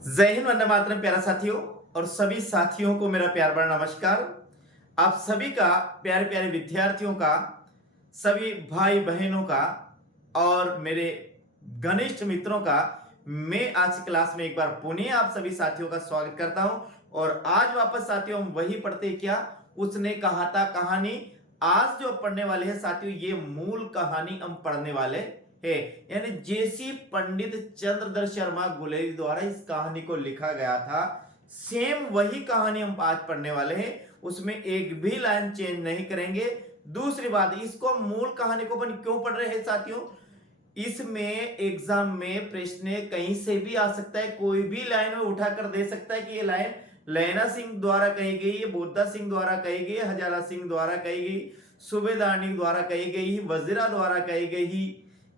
जय हिंद, वंदे मातरम। प्यारा साथियों और सभी साथियों को मेरा प्यार भरा नमस्कार। आप सभी का, प्यारे प्यारे विद्यार्थियों का, सभी भाई बहनों का और मेरे घनिष्ठ मित्रों का मैं आज की क्लास में एक बार पुनः आप सभी साथियों का स्वागत करता हूं। और आज वापस साथियों हम वही पढ़ते क्या उसने कहा था कहानी। आज जो पढ़ने वाले हैं साथियों, ये मूल कहानी हम पढ़ने वाले है, यानी जैसी पंडित चंद्रधर शर्मा गुलेरी द्वारा इस कहानी को लिखा गया था, सेम वही कहानी हम आज पढ़ने वाले हैं। उसमें एक भी लाइन चेंज नहीं करेंगे। दूसरी बात, इसको मूल कहानी को अपन क्यों पढ़ रहे हैं साथियों, इसमें एग्जाम में प्रश्न कहीं से भी आ सकता है, कोई भी लाइन में उठाकर दे सकता है कि ये लाइन लैना सिंह द्वारा कही गई, ये बोद्दा सिंह द्वारा कही गई, हजारा सिंह द्वारा कही गई, सूबेदारनी द्वारा कही गई, वजीरा द्वारा कही गई,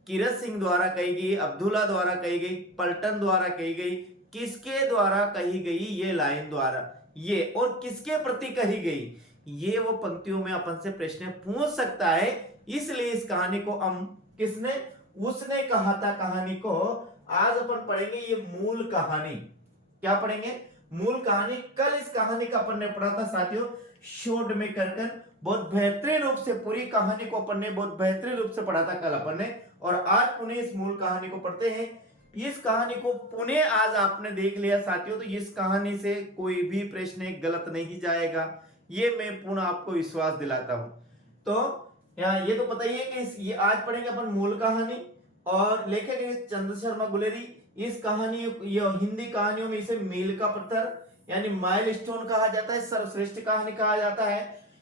किरत सिंह द्वारा कही गई, अब्दुल्ला द्वारा कही गई, पलटन द्वारा कही गई, किसके द्वारा कही गई ये लाइन द्वारा, ये और किसके प्रति कही गई, ये वो पंक्तियों में अपन से प्रश्न पूछ सकता है। इसलिए इस कहानी को हम किसने उसने कहा था कहानी को आज अपन पढ़ेंगे। ये मूल कहानी क्या पढ़ेंगे, मूल कहानी। कल इस कहानी का अपन ने पढ़ा था साथियों शॉर्ट में कर बहुत बेहतरीन रूप से, पूरी कहानी को अपन ने बहुत बेहतरीन रूप से पढ़ा था कल अपन ने। और आज पुनः इस मूल कहानी को पढ़ते हैं। इस कहानी को पुनः आज आपने देख लिया साथियों, तो इस कहानी से कोई भी प्रश्न गलत नहीं जाएगा, ये मैं पुनः आपको विश्वास दिलाता हूं। तो यहाँ ये तो पता ही है कि ये आज पढ़ेंगे अपन मूल कहानी, और लेखक है चंद्र शर्मा गुलेरी। इस कहानी, ये हिंदी कहानियों में इसे मील का पत्थर यानी माइलस्टोन कहा जाता है, सर्वश्रेष्ठ कहानी कहा जाता है।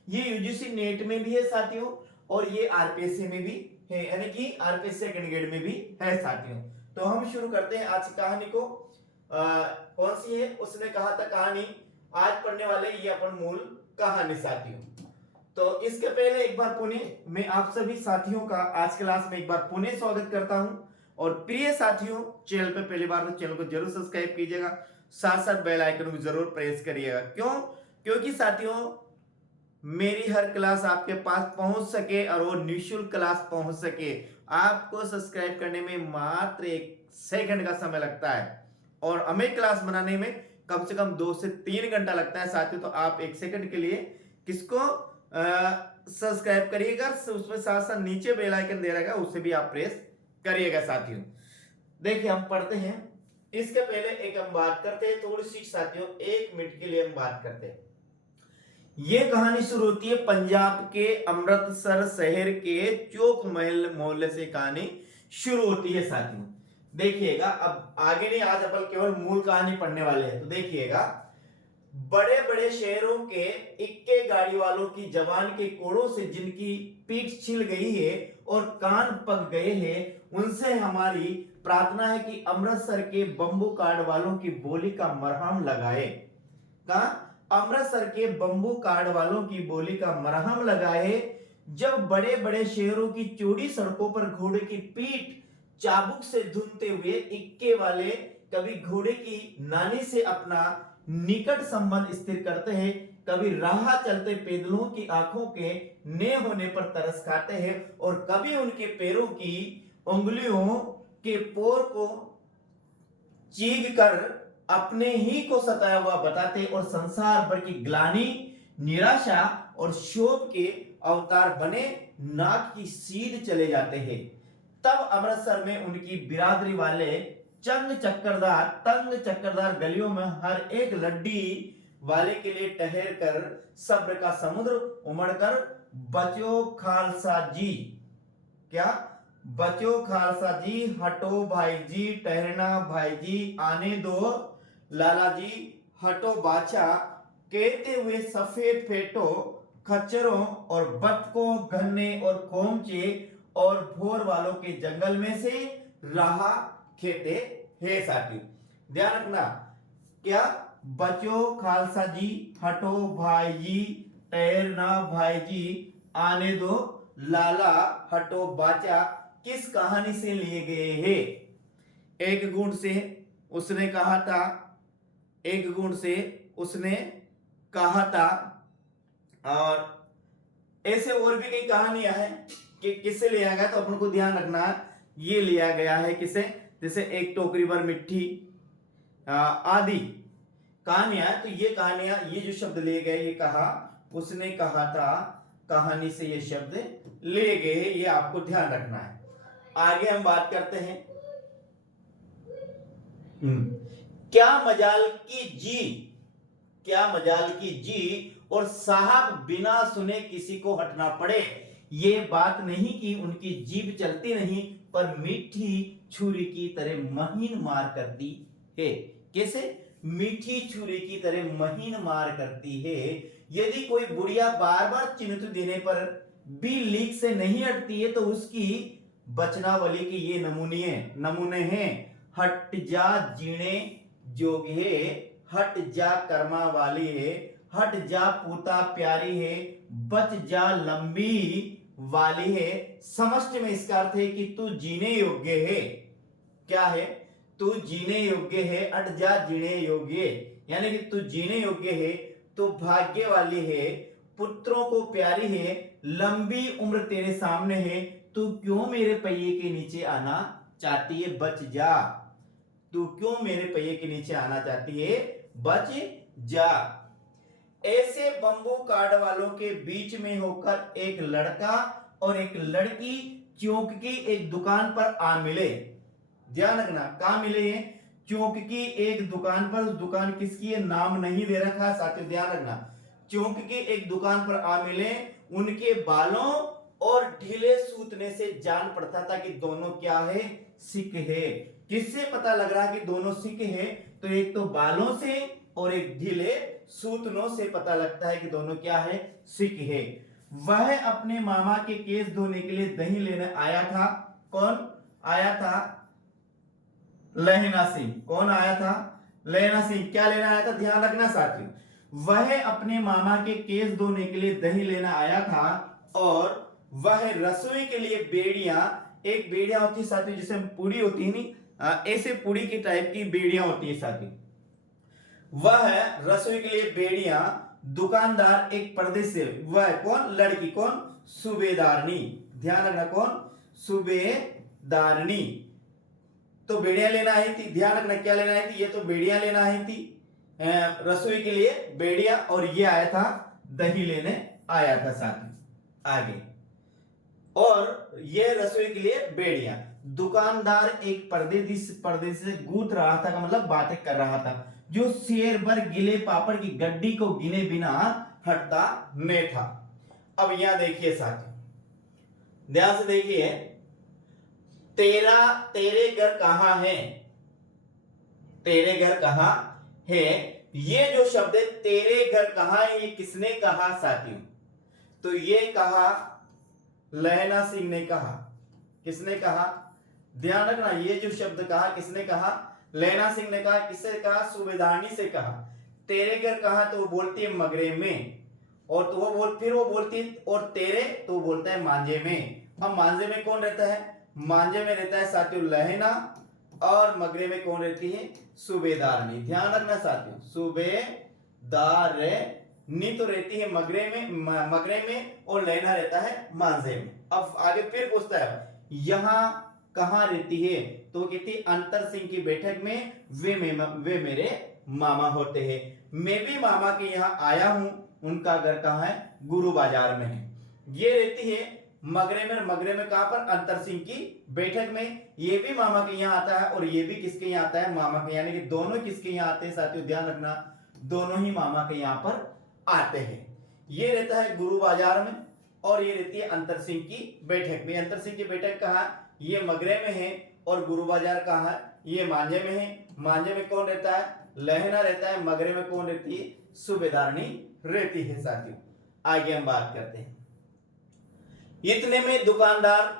ये यूजीसी नेट में भी है साथियों, और ये आरपीएससी में भी है, यानी कि आरपीएससी सेकंड ग्रेड में भी है साथियों। तो हम शुरू करते हैं आज की कहानी को। कौन सी है उसने कहा था कहानी आज पढ़ने वाले, ये अपन मूल कहानी साथियों। तो इसके पहले एक बार पुनः मैं आप सभी साथियों का आज क्लास में एक बार पुनः स्वागत करता हूं। और प्रिय साथियों, चैनल पे पहली बार तो चैनल को जरूर सब्सक्राइब कीजिएगा, साथ साथ बेल आइकन को जरूर प्रेस करिएगा। क्यों? क्योंकि साथियों मेरी हर क्लास आपके पास पहुंच सके और वो निःशुल्क क्लास पहुंच सके। आपको सब्सक्राइब करने में मात्र 1 सेकंड का समय लगता है, और हमें क्लास बनाने में कम से कम 2 से 3 घंटा लगता है साथियों। तो आप 1 सेकंड के लिए किसको सब्सक्राइब करिएगा, उसमें साथ साथ नीचे बेल आइकन दे रहेगा, उसे भी आप प्रेस करिएगा साथियों। देखिए हम पढ़ते हैं। इसके पहले एक हम बात करते हैं थोड़ी सी साथियों, 1 मिनट के लिए हम बात करते हैं। ये कहानी शुरू होती है पंजाब के अमृतसर शहर के चौक महल मोहल्ले से कहानी शुरू होती है साथियों। देखिएगा, अब आगे नहीं, आज अपन केवल मूल कहानी पढ़ने वाले हैं। तो देखिएगा, बड़े बड़े शहरों के इक्के गाड़ी वालों की जवान के कोड़ों से जिनकी पीठ छिल गई है और कान पक गए हैं, उनसे हमारी प्रार्थना है कि अमृतसर के बंबू कार्ड वालों की बोली का मरहम लगाए। कहा? अमृतसर के बंबू कार्ड वालों की बोली का मरहम लगाए। जब बड़े बड़े शहरों की चौड़ी सड़कों पर घोड़े की पीठ चाबुक से धुनते हुए इक्के वाले कभी घोड़े की नानी से अपना निकट संबंध स्थिर करते हैं, कभी राह चलते पैदलों की आंखों के ने होने पर तरस खाते हैं, और कभी उनके पैरों की उंगलियों के पोर को चीर कर अपने ही को सताया हुआ बताते और संसार भर की ग्लानि, निराशा और शोक के अवतार बने नाक की सीध चले जाते हैं। तब अमृतसर में उनकी बिरादरी वाले तंग चक्करदार गलियों में हर एक लड्डी वाले के लिए ठहर कर सब्र का समुद्र उमड़कर बचो खालसा जी, क्या बचो खालसा जी, हटो भाई जी, ठहरना भाई जी, आने दो लाला जी, हटो बाचा, कहते हुए सफेद फेटो खच्चरों और बतकों, गन्ने और कोमचे और भोर वालों के जंगल में से राह खेते हे साथी। ध्यान रखना, क्या बचो खालसा जी, हटो भाई जी, ठहरना भाई जी, आने दो लाला, हटो बाचा किस कहानी से लिए गए हैं? एक गुण से उसने कहा था, एक गुण से उसने कहा था, और ऐसे और भी कई कहानियां हैं कि किससे लिया गया, तो अपन को ध्यान रखना ये लिया गया है किसे, जैसे एक टोकरी भर मिट्टी, आदि कहानियां। तो ये कहानियां, ये जो शब्द लिए गए, ये कहा, उसने कहा था, कहानी से ये शब्द लिए गए, ये आपको ध्यान रखना है। आगे हम बात करते हैं। क्या मजाल की जी, क्या मजाल की जी और साहब बिना सुने किसी को हटना पड़े। ये बात नहीं कि उनकी जीभ चलती नहीं, पर मीठी छुरी की तरह महीन मार करती है। कैसे? मीठी छुरी की तरह महीन मार करती है। यदि कोई बुढ़िया बार बार चिन्ह देने पर भी लीक से नहीं हटती है, तो उसकी बचनावली के ये नमूने हैं। हट जा जीने जोगे, हट जा कर्मा वाली है, हट जा पूता प्यारी है, बच जा लंबी वाली है। समष्टि में इसका अर्थ है कि तू जीने योग्य है। क्या है? तू जीने योग्य है, हट जा जीने योग्य, यानी कि तू जीने योग्य है, तू भाग्य वाली है, पुत्रों को प्यारी है, लंबी उम्र तेरे सामने है, तू क्यों मेरे पहिए के नीचे आना चाहती है, बच जा। तू क्यों मेरे पहिए के नीचे आना चाहती है, बच जा। ऐसे बंबू कार्ड वालों के बीच में होकर एक लड़का और एक लड़की चौक की एक दुकान पर आ मिले। ध्यान रखना, कहां मिले हैं? चौक की एक दुकान पर। उस दुकान किसकी है, नाम नहीं दे रखा साथियों, ध्यान रखना। चौक की एक दुकान पर आ मिले। उनके बालों और ढीले सूतने से जान पड़ता था कि दोनों क्या है, सिख है। किससे पता लग रहा है कि दोनों सिख है? तो एक तो बालों से और एक ढीले सूतनों से पता लगता है कि दोनों क्या है, सिख है। वह अपने मामा के केस धोने के लिए दही लेने आया था। कौन आया था? लहना सिंह। कौन आया था? लहना सिंह। क्या लेना आया था? ध्यान रखना साथियों, वह अपने मामा के केस धोने के लिए दही लेना आया था, और वह रसोई के लिए बेड़ियां, एक बेड़ियां होती है साथियों जिसमें पूड़ी होती है, नहीं ऐसे पूड़ी की टाइप की बेड़ियां होती है साथियों। वह रसोई के लिए बेड़ियां, दुकानदार एक पर्दे से, वह कौन? लड़की। कौन? सूबेदारनी। ध्यान रखना, कौन? सूबेदारनी। तो बेड़ियां लेना आई थी। ध्यान रखना, क्या लेना आई थी? ये तो बेड़ियां लेना आई थी, रसोई के लिए बेड़ियां, और ये आया था दही लेने आया था साथियों। आगे, और ये रसोई के लिए बेड़ियां। दुकानदार एक पर्दे से गूंथ रहा था, का मतलब बातें कर रहा था, जो शेर भर गिले पापड़ की गड्डी को गिने बिना हटता नहीं था। अब यहां देखिए साथियों, ध्यान से देखिए, तेरे घर कहां है, तेरे घर कहां है। ये जो शब्द है तेरे घर कहां है, ये किसने कहा साथियों? तो ये कहा लहना सिंह ने कहा। किसने कहा? ध्यान रखना, ये जो शब्द कहा किसने कहा? लहना सिंह ने कहा। किससे कहा? सूबेदारनी से कहा। तेरे घर कहा, तो वो बोलती है मगरे में, और तो वो बोलती है, और तेरे, तो वो बोलता है मांझे में। अब मांझे में कौन रहता है? मांझे में रहता है साथियों लहना, और मगरे में कौन रहती है? सूबेदारनी। ध्यान रखना साथियों, सूबेदारनी तो रहती है मगरे में, और लहना रहता है मांझे में। अब आगे फिर पूछता है, यहां कहां रहती है? तो कहती अंतर सिंह की बैठक में, वे मेरे मामा होते हैं। मैं भी मामा के यहाँ आया हूं। उनका घर कहां है? गुरु बाजार में है। ये रहती है मगरे में कहां पर? अंतर सिंह की बैठक में। ये भी मामा के यहाँ आता है, और ये भी किसके यहाँ आता है? मामा के, यानी कि दोनों किसके यहाँ आते हैं साथियों? ध्यान रखना, दोनों ही मामा के यहाँ पर आते हैं। ये रहता है गुरु बाजार में, और ये रहती है अंतर सिंह की बैठक में। अंतर सिंह की बैठक कहां? ये मगरे में है, और गुरु बाजार कहां है? ये मांझे में है। मांझे में कौन रहता है? लहना रहता है। मगरे में कौन रहती है? सूबेदारनी रहती है साथियों। आगे हम बात करते हैं। इतने में दुकानदार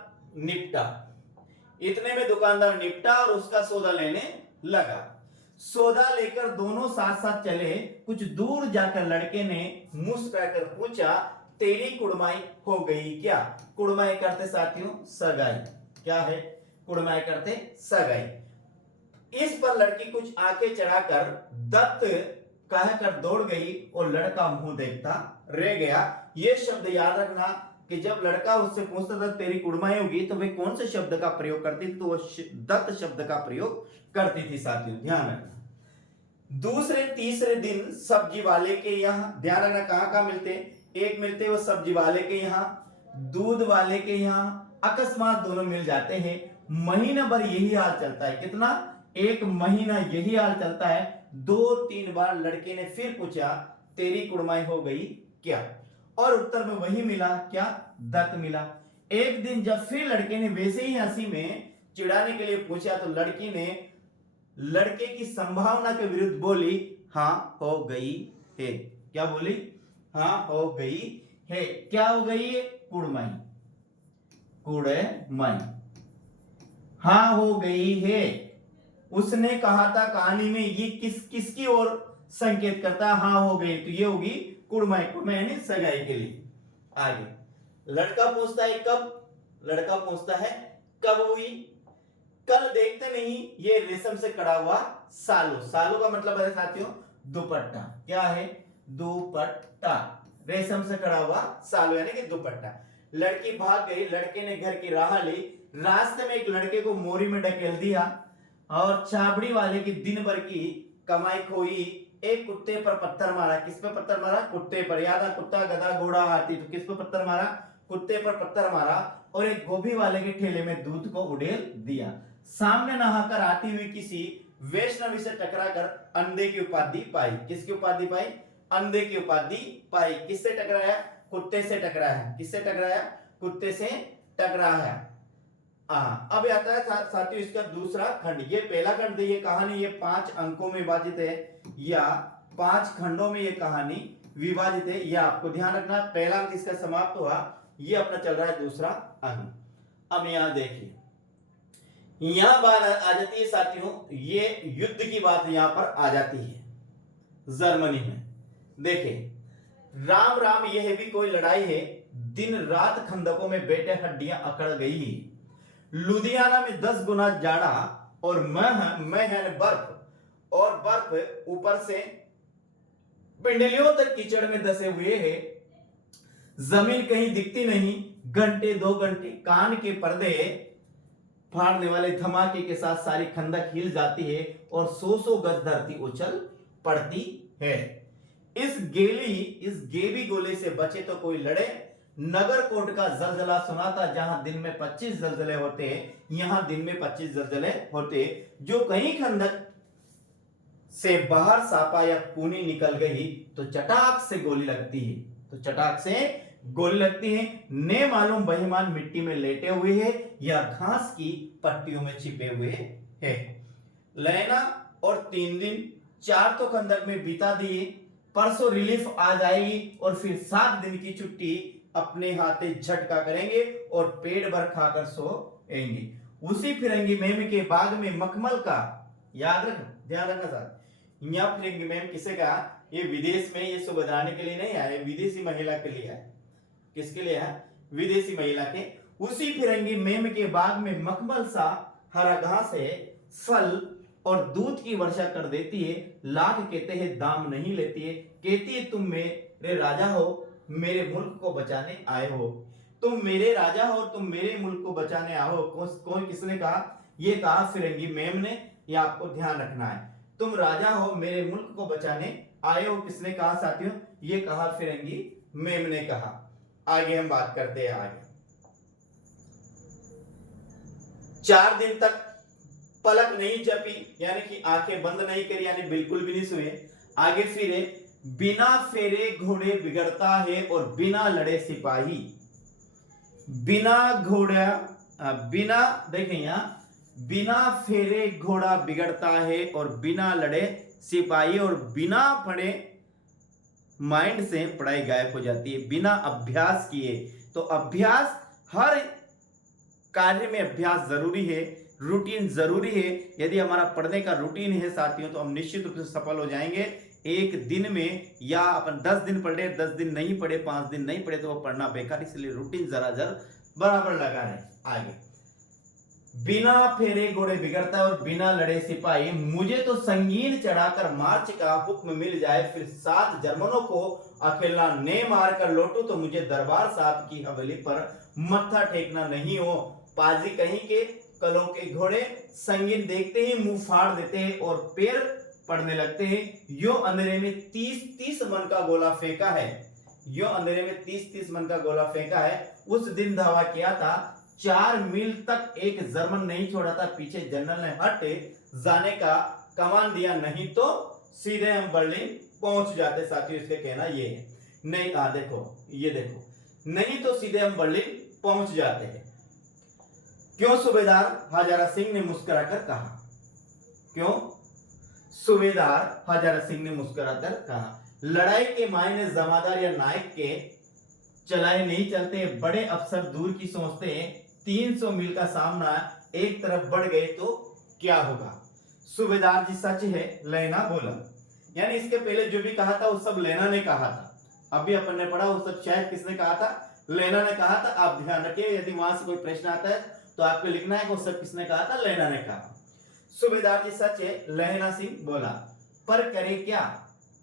निपटा और उसका सौदा लेने लगा। सौदा लेकर दोनों साथ साथ चले। कुछ दूर जाकर लड़के ने मुस्कुराकर पूछा, तेरी कुड़माई हो गई क्या? कुड़माई करते साथियों सगाई। क्या है? कुड़माई करते सगाई। इस पर लड़की कुछ आंखें चढ़ाकर दत्त कहकर दौड़ गई, और लड़का मुंह देखता रह गया। यह शब्द याद रखना कि जब लड़का उससे पूछता था तेरी कुड़माई होगी, तो वे कौन से शब्द का प्रयोग करती थी? तो वो दत्त शब्द का प्रयोग करती थी साथियों, ध्यान रखना। दूसरे तीसरे दिन सब्जी वाले के यहाँ, ध्यान रखना कहाँ कहाँ मिलते हैं, एक मिलते हैं वो सब्जी वाले के यहाँ, दूध वाले के यहाँ, अकस्मात दोनों मिल जाते हैं। महीना भर यही हाल चलता है। कितना? एक महीना यही हाल चलता है। 2-3 बार लड़के ने फिर पूछा तेरी कुड़माई हो गई क्या? और उत्तर में वही मिला, क्या? दर्द मिला। एक दिन जब फिर लड़के ने वैसे ही हंसी में चिढ़ाने के लिए पूछा तो लड़की ने लड़के की संभावना के विरुद्ध बोली, हाँ हो गई है। क्या बोली? हाँ हो गई है। क्या हो गई है? कुड़माई, कुड़माई, हाँ हो गई है। उसने कहा था कहानी में ये किसकी ओर संकेत करता है? हाँ हो गई, तो ये होगी कुड़माई। कुड़माई यानी सगाई के लिए। आगे लड़का पूछता है कब? लड़का पूछता है कब हुई? कल देखते नहीं ये रेशम से कड़ा हुआ सालो। सालो का मतलब है साथियों दुपट्टा। क्या है? दुपट्टा। रेशम से कड़ा हुआ सालो यानी कि दुपट्टा। लड़की भाग गई। लड़के ने घर की राह ली। रास्ते में एक लड़के को मोरी में ढकेल दिया और चाबड़ी वाले की दिन भर की कमाई खोई। एक कुत्ते पर पत्थर मारा। किस पे पत्थर मारा? कुत्ते पर। याद है कुत्ता गधा घोड़ा हाथी, तो किस पे पत्थर मारा? कुत्ते पर पत्थर मारा। और एक गोभी वाले के ठेले में दूध को उड़ेल दिया। सामने नहाकर आती हुई किसी वैष्णवी से टकराकर अंधे की उपाधि पाई। किसकी उपाधि पाई? अंधे की उपाधि पाई। किससे टकराया? कुत्ते से टकराया। किससे टकराया? कुत्ते से टकराया। अब आता है साथियों इसका दूसरा खंड। ये पहला खंड, ये कहानी ये 5 अंकों में विभाजित है या 5 खंडों में ये कहानी विभाजित है। यह आपको ध्यान रखना। पहला अंक इसका समाप्त हुआ, ये अपना चल रहा है दूसरा अंक। अब यहां देखिए, यहां बात आ जाती है साथियों, ये युद्ध की बात यहां पर आ जाती है जर्मनी में। देखिए राम राम यह भी कोई लड़ाई है, दिन रात खंदकों में बैठे हड्डियां अकड़ गई। लुधियाना में 10 गुना जाड़ा और मैं है बर्फ, और बर्फ ऊपर से पिंडलियों तक कीचड़ में धसे हुए है। जमीन कहीं दिखती नहीं। घंटे 2 घंटे कान के पर्दे फाड़ने वाले धमाके के साथ सारी खंदक हिल जाती है और 100 गज धरती उछल पड़ती है। इस गेबी गोले से बचे तो कोई लड़े। नगरकोट का जलजला सुनाता, जहां दिन में 25 जलजले होते हैं, यहां दिन में 25 जलजले होते। जो कहीं खंदक से बाहर सापा या कूनी निकल गई तो चटाक से गोली लगती है। तो चटाक से गोली लगती है। ने मालूम बेईमान मिट्टी में लेटे हुए हैं या घास की पट्टियों में छिपे हुए हैं। लेना और 3 दिन 4 तो खंदक में बिता दिए। परसों रिलीफ आ जाएगी और फिर 7 दिन की छुट्टी अपने हाथे झटका करेंगे और पेट भर खाकर सोएंगे। उसी फिरंगी मेम के बाग में मखमल का, याद रख, ध्यान रखना साथ, यहाँ फिरंगी मेम किसे कहा? ये विदेश में ये सुभद्राने के लिए नहीं आए, विदेशी महिला के लिए आए। किसके लिए है? विदेशी महिला के। उसी फिरंगी मेम के बाग में मखमल सा हरा घास है, फल और दूध की वर्षा कर देती है। लाख कहते हैं दाम नहीं लेती है। कहती है तुम मेरे राजा हो, मेरे मुल्क को बचाने आए हो। तुम मेरे राजा हो, तुम मेरे मुल्क को बचाने आए हो। कौन किसने कहा? ये कहा फिरंगी मेम ने। ये आपको ध्यान रखना है। तुम राजा हो, मेरे मुल्क को बचाने आए हो, किसने कहा साथियों? ये कहा फिरंगी मेम ने कहा। आगे हम बात करते हैं। आगे 4 दिन तक पलक नहीं जपी, यानी कि आंखें बंद नहीं करी, यानी बिल्कुल भी नहीं सोए। आगे फिर बिना फेरे घोड़े बिगड़ता है और बिना लड़े सिपाही। बिना घोड़ा, बिना, देखें यहां, बिना फेरे घोड़ा बिगड़ता है और बिना लड़े सिपाही, और बिना पढ़े माइंड से पढ़ाई गायब हो जाती है। बिना अभ्यास किए, तो अभ्यास, हर कार्य में अभ्यास जरूरी है, रूटीन जरूरी है। यदि हमारा पढ़ने का रूटीन है साथियों तो हम निश्चित रूप से सफल हो जाएंगे। एक दिन में, या अपन 10 दिन पढ़े, 10 दिन नहीं पढ़े, 5 दिन नहीं पढ़े तो वो पढ़ना बेकार, इसलिए रूटीन जरा बराबर लगा रहे। आगे बिना फेरे घोड़े बिगड़ता है और बिना लड़े सिपाही। मुझे तो संगीन चढ़ाकर मार्च का हुक्म मिल जाए, फिर 7 जर्मनों को अकेला ने मार कर लौटू तो मुझे दरबार साहब की हवेली पर मत्था टेकना नहीं हो। पाजी कहीं के कलों के घोड़े संगीन देखते ही मुंह फाड़ देते हैं और पैर पढ़ने लगते हैं। यो अंधेरे में 30-30 मन का गोला फेंका है, यो अंधेरे में 30-30 मन का गोला फेंका है। उस दिन धावा किया था, 4 मील तक एक जर्मन नहीं छोड़ा था। पीछे जनरल ने हट जाने का कमान दिया, नहीं तो सीधे हम बर्लिन पहुंच जाते। साथियों इसका कहना ये है, नहीं देखो ये देखो, नहीं तो सीधे हम बर्लिन पहुंच जाते हैं। क्यों सूबेदार हजारा सिंह ने मुस्कुराकर कहा, क्यों सूबेदार हजारा सिंह ने मुस्कुराकर कहा, लड़ाई के मायने जमादार या नायक के चलाए नहीं चलते, बड़े अफसर दूर की सोचते हैं। 300 मील का सामना एक तरफ बढ़ गए तो क्या होगा। सूबेदार जी सच है, लेना बोला। यानी इसके पहले जो भी कहा था वो सब लेना ने कहा था। अभी अपन ने पढ़ा वो सब शायद किसने कहा था, लेना ने कहा था। आप ध्यान रखिए, यदि वहां से कोई प्रश्न आता है तो आपको लिखना है कि वो सब किसने कहा था, लेना ने कहा। सूबेदार जी सच है, लेना सिंह बोला, पर करे क्या,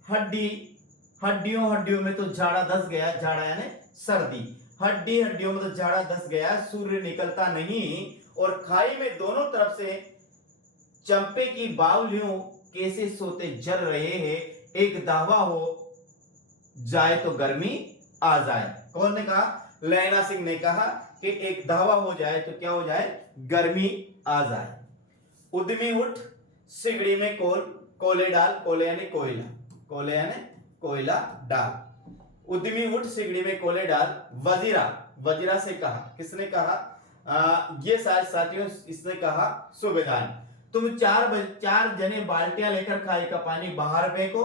हड्डियों में तो झाड़ा धस गया, झाड़ा यानी सर्दी, हड्डियों में तो झाड़ा धस गया, सूर्य निकलता नहीं और खाई में दोनों तरफ से चंपे की बावलियों कैसे सोते जल रहे हैं। एक दावा हो जाए तो गर्मी आ जाए। कौन ने कहा, लेना सिंह ने कहा कि एक दावा हो जाए तो क्या हो जाए, गर्मी आ जाए। उद्यमी उठ सिगड़ी में कोले डाल, कोले यानी कोयला, कोले यानी कोयला डाल। उद्यमी उठ सिगड़ी में कोले डाल, वजीरा से कहा, किसने कहा, ये साथियों इसने कहा सूबेदार, तुम चार जने बाल्टियां लेकर खाई का पानी बाहर फेंको।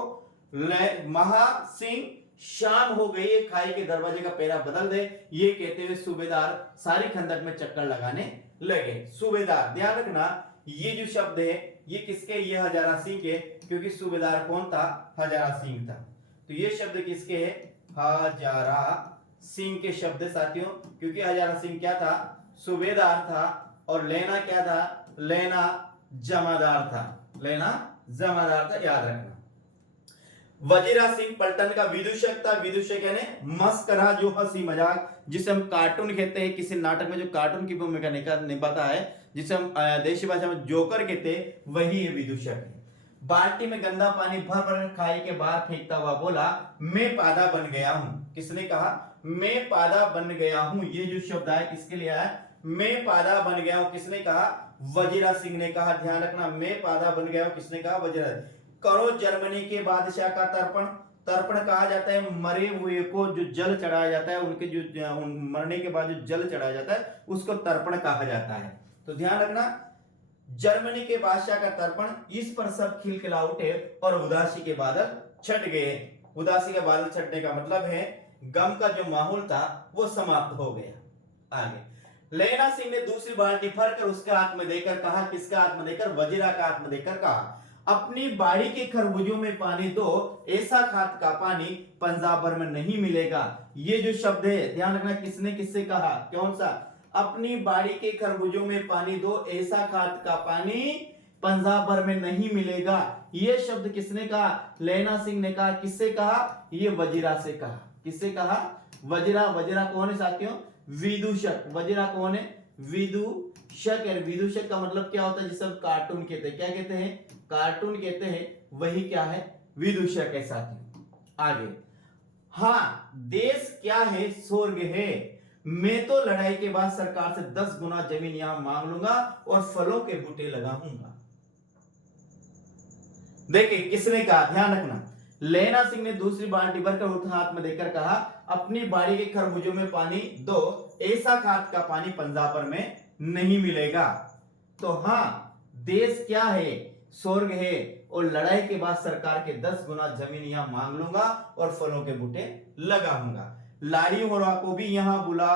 महा सिंह शाम हो गई, खाई के दरवाजे का पेरा बदल दे। ये कहते हुए सूबेदार सारी खंदक में चक्कर लगाने लगे। सूबेदार, ध्यान रखना ये जो शब्द है ये किसके, ये हजारा सिंह के, क्योंकि सूबेदार कौन था, हजारा सिंह था। तो ये शब्द किसके है, हजारा सिंह के शब्द साथियों, क्योंकि हजारा सिंह क्या था, सूबेदार था, और लेना क्या था, लेना जमादार था, लेना जमादार था, याद रखना। वजीरा सिंह पलटन का विदूषक था। विदूषक यानी मस्करा, जो हंसी मजाक, जिसे हम कार्टून कहते हैं, किसी नाटक में जो कार्टून की भूमिका निभाता है, जिसे हम देशी भाषा में जोकर कहते हैं, वही ये विदूषक है। बाल्टी में गंदा पानी भर भर खाई के बाहर फेंकता हुआ बोला, मैं पादा बन गया हूं। किसने कहा, मैं पादा बन गया हूं। ये जो शब्द है किसके लिए है, मैं पादा बन गया हूं, किसने कहा, वजीरा सिंह ने कहा। ध्यान रखना, मैं पादा बन गया हूं, किसने कहा, वजीरा। करो जर्मनी के बादशाह का तर्पण। तर्पण कहा जाता है मरे हुए को जो जल चढ़ाया जाता है, उनके जो मरने के बाद जो जल चढ़ाया जाता है उसको तर्पण कहा जाता है। तो ध्यान रखना, जर्मनी के बादशाह का तर्पण। इस पर सब खिलखिला उठे और उदासी के बादल छट गए। उदासी के बादल छटने का मतलब है गम का जो माहौल था वो समाप्त हो गया। आगे लेना सिंह ने दूसरी बाल्टी भरकर उसके हाथ में देकर कहा, किसका हाथ में देकर, वजीरा का हाथ में देकर कहा, अपनी बाड़ी के खरबूजों में पानी दो, ऐसा खाद का पानी पंजाब भर में नहीं मिलेगा। ये जो शब्द है ध्यान रखना, किसने किससे कहा, कौन सा, अपनी बाड़ी के खरबूजों में पानी दो, ऐसा खाद का पानी पंजाब भर में नहीं मिलेगा। ये शब्द किसने कहा, लेना सिंह ने कहा। किससे कहा, ये वजीरा से कहा। किससे कहा, वजीरा। वजीरा कौन है साथियों, विदूषक। वजीरा कौन है, विदूषक। विदूषक का मतलब क्या होता है, जिसे हम कार्टून कहते हैं, क्या कहते हैं, कार्टून कहते हैं, वही क्या है, विदूषक है साथियों। आगे, हाँ देश क्या है, स्वर्ग है। मैं तो लड़ाई के बाद सरकार से 10 गुना जमीन यहां मांग लूंगा और फलों के बूटे लगाऊंगा। देखिए किसने कहा, ध्यान रखना, लेना सिंह ने दूसरी बाल्टी भरकर उठ हाथ में देकर कहा, अपनी बाड़ी के खरबूजों में पानी दो, ऐसा खाद का पानी पंजाब भर में नहीं मिलेगा। तो हाँ देश क्या है, स्वर्ग है, और लड़ाई के बाद सरकार के 10 गुना जमीन यहां मांग लूंगा और फलों के बूटे लगाऊंगा। लाड़ी होरा को भी यहां बुला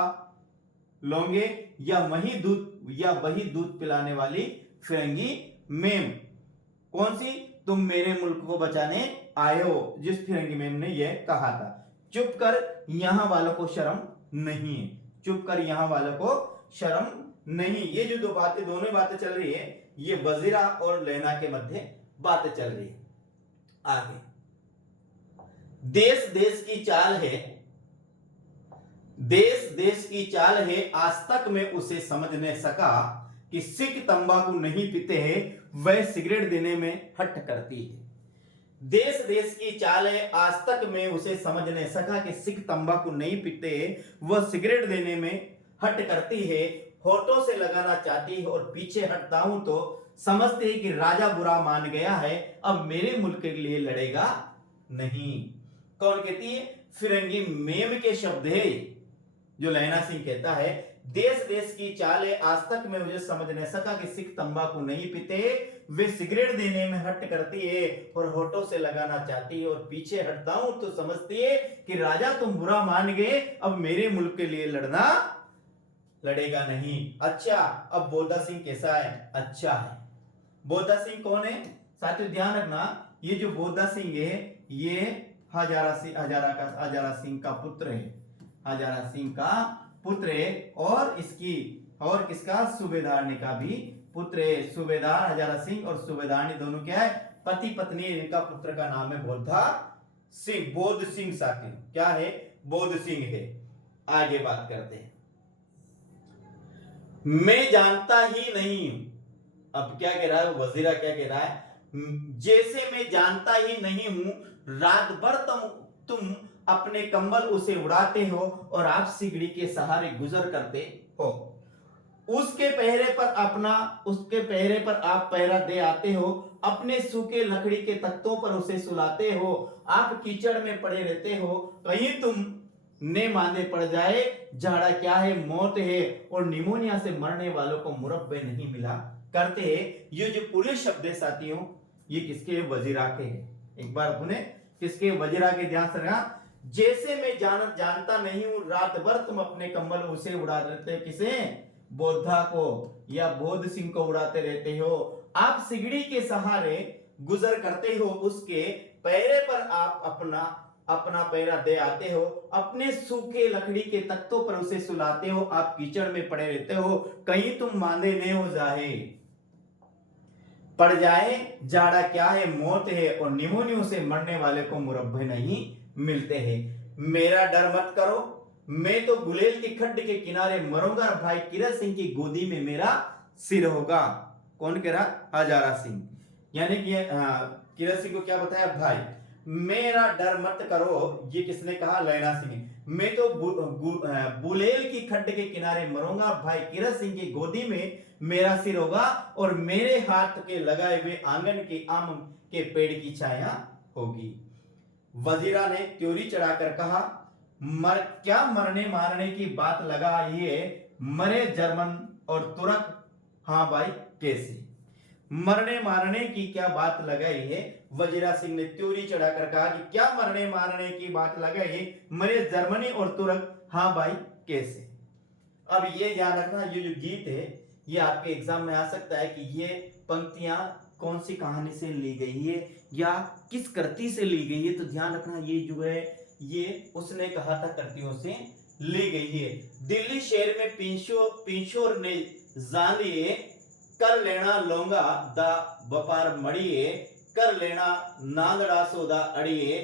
लोगे, या वही दूध पिलाने वाली फिरंगी मेम। कौन सी, तुम मेरे मुल्क को बचाने आए हो, जिस फिरंगी मेम ने यह कहा था। चुप कर, यहां वालों को शर्म नहीं है। चुप कर, यहां वालों को शर्म नहीं। ये जो दोनों बातें चल रही है, ये वजीरा और लेना के मध्य बातें चल रही है। आगे, देश देश की चाल है, देश देश की चाल है, आज तक मैं उसे समझ नहीं सका कि सिख तंबाकू नहीं पीते हैं, वह सिगरेट देने में हट करती है। देश देश की चाल है, आज तक मैं उसे समझ नहीं सका कि सिख तंबाकू नहीं पीते, वह सिगरेट देने में हट करती है, होठों से लगाना चाहती है और पीछे हटता हूं तो समझते हैं कि राजा बुरा मान गया है, अब मेरे मुल्क के लिए लड़ेगा नहीं। कौन कहती है? फिरंगी मेम के शब्द है जो लैना सिंह कहता है, देश देश की चाल है, आज तक मैं मुझे समझ नहीं सका कि सिख तंबाकू नहीं पीते, वे सिगरेट देने में हट करती है और होठों से लगाना चाहती है और पीछे हटता हूं तो समझती है कि राजा तुम बुरा मान गए, अब मेरे मुल्क के लिए लड़ेगा नहीं। अच्छा, अब बोधा सिंह कैसा है? अच्छा है। बोधा सिंह कौन है साथियों? ध्यान रखना, ये जो बोधा सिंह है ये हजारा सिंह का पुत्र है, हजारा सिंह का पुत्र है, और किसका? सूबेदारनी का भी पुत्र है। सूबेदार हजारा सिंह और सूबेदारनी दोनों क्या है? पति पत्नी। इनका पुत्र का नाम है बोधा सिंह, बोध सिंह साथी। क्या है? बोध सिंह है। आगे बात करते हैं। मैं जानता ही नहीं हूं, अब क्या कह रहा है वजीरा? क्या कह रहा है? जैसे मैं जानता ही नहीं हूं, रात भर तुम अपने कंबल उसे उड़ाते हो और आप सिगड़ी के सहारे गुजर करते हो, उसके पहरे पर आप पहरा दे आते हो, अपने सूखे लकड़ी के तख्तों पर उसे सुलाते हो, आप कीचड़ में पड़े रहते हो, कहीं तुम ने मांदे पड़ जाए, झाड़ा क्या है? मौत है, और निमोनिया से मरने वालों को मुरब्बे नहीं मिला करते हैं। ये जो पूरे शब्द है साथियों, ये किसके? वजीरा के हैं। एक बार पुनः किसके? वजीरा के। ध्यान से रखना, जैसे मैं जानता नहीं हूं, रात भर तुम अपने कंबल उसे उड़ा देते, किसे? बोधा को या बोध सिंह को उड़ाते रहते हो, आप सिगड़ी के सहारे गुजर करते हो, उसके पैरे पर आप अपना पैरा दे आते हो, अपने सूखे लकड़ी के तख्तों पर उसे सुलाते हो, आप कीचड़ में पड़े रहते हो, कहीं तुम मांदे नहीं हो पड़ जाए, जाड़ा क्या है? मौत है, और निमोनिया से मरने वाले को मुरब्बे नहीं मिलते हैं। मेरा डर मत करो, मैं तो गुलेल के खड्ड के किनारे मरूंगा, भाई किरत सिंह की गोदी में मेरा सिर होगा। कौन कह रहा? हजारा सिंह। यानी कि किरत सिंह को क्या बताया? भाई मेरा डर मत करो, ये किसने कहा? लैला सिंह। मैं तो बुलेल की खड्ड के किनारे मरूंगा, भाई किरत सिंह की गोदी में मेरा सिर होगा, और मेरे हाथ के लगाए हुए आंगन के आम के पेड़ की छाया होगी। वजीरा ने त्योरी चढ़ाकर कहा, क्या मरने मारने की बात लगा ये? मरे जर्मन और तुर्क? हाँ भाई, कैसे? मरने मारने की क्या बात लगाई है? वजीरा सिंह ने त्योरी चढ़ाकर कहा कि क्या मरने मारने की बात लगाई? मरे जर्मनी और तुर्क? हाँ भाई, कैसे? अब ये ध्यान रखना, ये जो गीत है ये आपके एग्जाम में आ सकता है कि ये पंक्तियां कौन सी कहानी से ली गई है या किस कृति से ली गई है। तो ध्यान रखना, ये जो है ये उसने कहा था कृतियों से ली गई है। दिल्ली शहर में पिंशोर ने जान लिए, कर लेना लोंगा दा बपार मड़िए, कर लेना नांदड़ा सोदा अड़िए,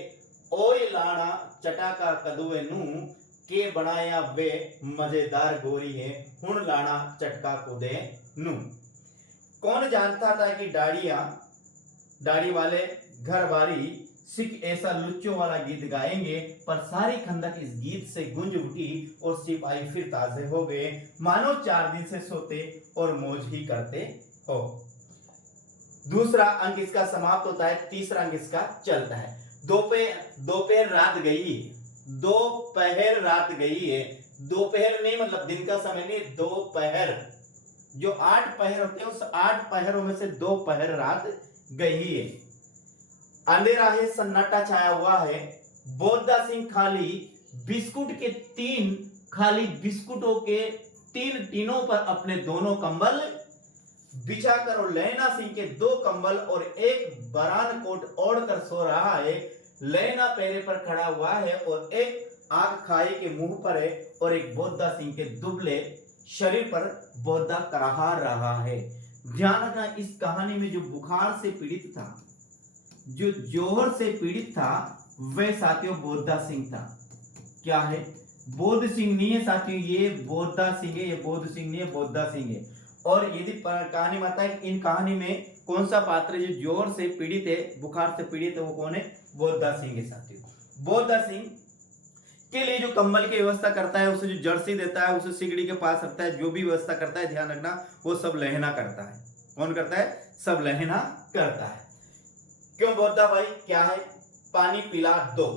ओए लाना चटाका कदुए नू, के बनाया वे मजेदार गोरी है, हुण लाना चटका कुदे नू। कौन जानता था कि दाढ़ी वाले घर बारी सिख ऐसा लुच्चों वाला गीत गाएंगे, पर सारी खंदक इस गीत से गूंज उठी और सिपाही फिर ताजे हो गए, मानो 4 दिन से सोते और मौज ही करते हो। दूसरा अंक इसका समाप्त होता है, तीसरा अंक इसका चलता है। दोपहर रात गई, दोपहर रात गई है, दोपहर नहीं मतलब दिन का समय नहीं, दोपहर। जो 8 पहर होते हैं उस 8 पहरों में से 2 पहर रात गई है। अंधेरा है, सन्नाटा छाया हुआ है। बोधा सिंह खाली बिस्कुटों के 3 टीनों पर अपने दोनों कंबल बिछाकर और लैना सिंह के 2 कंबल और एक बरान कोट ओढ़कर सो रहा है। लैना पैरे पर खड़ा हुआ है और एक आग खाई के मुंह पर है और एक बोधा सिंह के दुबले शरीर पर बोधा कराहा रहा है। ध्यान रखना, इस कहानी में जो बुखार से पीड़ित था, जो जोहर से पीड़ित था, वह साथियों बोधा सिंह था। क्या है? बोध सिंह नहीं है साथियों, ये बोधा सिंह है, ये बोध सिंह नहीं है, बोधा सिंह है। और यदि कहानी में आता है इन कहानी में कौन सा पात्र जो जोर से पीड़ित है, बुखार से पीड़ित है, वो कौन है? बोधा सिंह है साथियों। बोधा सिंह के लिए जो कंबल की व्यवस्था करता है, उसे जो जर्सी देता है, उसे सिगड़ी के पास रखता है, जो भी व्यवस्था करता है, ध्यान रखना, वो सब लहना करता है। कौन करता है? सब लहना करता है। क्यों बोधा भाई, क्या है? पानी पिला दो।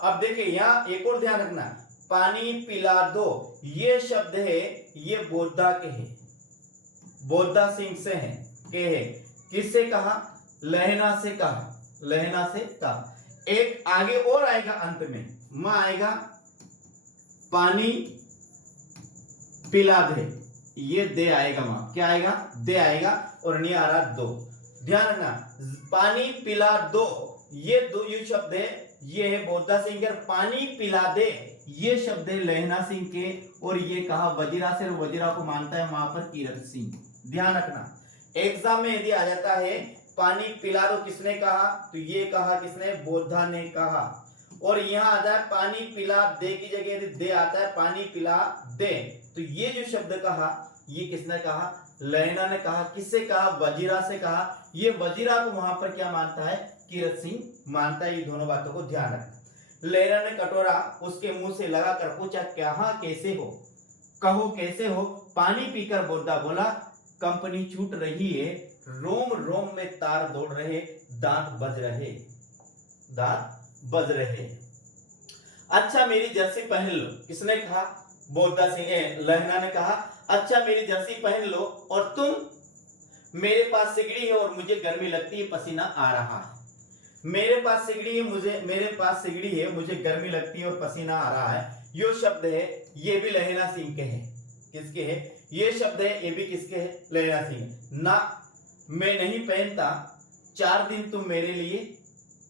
अब देखिए यहाँ एक और ध्यान रखना, पानी पिला दो ये शब्द है, ये बोधा के है, बोधा सिंह से है, के है। किससे कहा? लहना से कहा, लहना से कहा। एक आगे और आएगा, अंत में मां आएगा, पानी पिला दे, ये दे आएगा, मां क्या आएगा? दे आएगा, और नहीं आ रहा दो। ध्यान रखना, पानी पिला दो ये दो ये शब्द है, ये है बोधा सिंह के। पानी पिला दे ये शब्द है लहना सिंह के, और ये कहा वजीरा से, वजीरा को मानता है वहां पर कीरत सिंह। ध्यान रखना, एग्जाम में यदि आ जाता है पानी पिला दो किसने कहा, तो ये कहा किसने? बोधा ने कहा। और यहाँ आता है पानी पिला दे की जगह यदि दे आता है पानी पिला दे, तो ये जो शब्द कहा ये किसने कहा? लहना ने कहा। किससे कहा? वजीरा से कहा। ये वजीरा को वहां पर क्या मानता है? कीरत सिंह मानता है। ये दोनों बातों को ध्यान रखना। लहरा ने कटोरा उसके मुंह से लगा कर पूछा, कहा कैसे हो, कहो कैसे हो। पानी पीकर बोधा बोला, कंपनी छूट रही है, रोम रोम में तार दौड़ रहे, दांत बज रहे, दांत बज रहे। अच्छा मेरी जर्सी पहन लो। किसने कहा? बोधा सिंह, लहना ने कहा, अच्छा मेरी जर्सी पहन लो, और तुम, मेरे पास सिगड़ी है और मुझे गर्मी लगती है, पसीना आ रहा है। मेरे पास सिगड़ी है, मेरे पास सिगड़ी है, मुझे गर्मी लगती है और पसीना आ रहा है। यो शब्द है, ये भी लहना सिंह के हैं। किसके है? ये शब्द है, ये भी किसके है? लहना सिंह। ना मैं नहीं पहनता, 4 दिन तुम मेरे लिए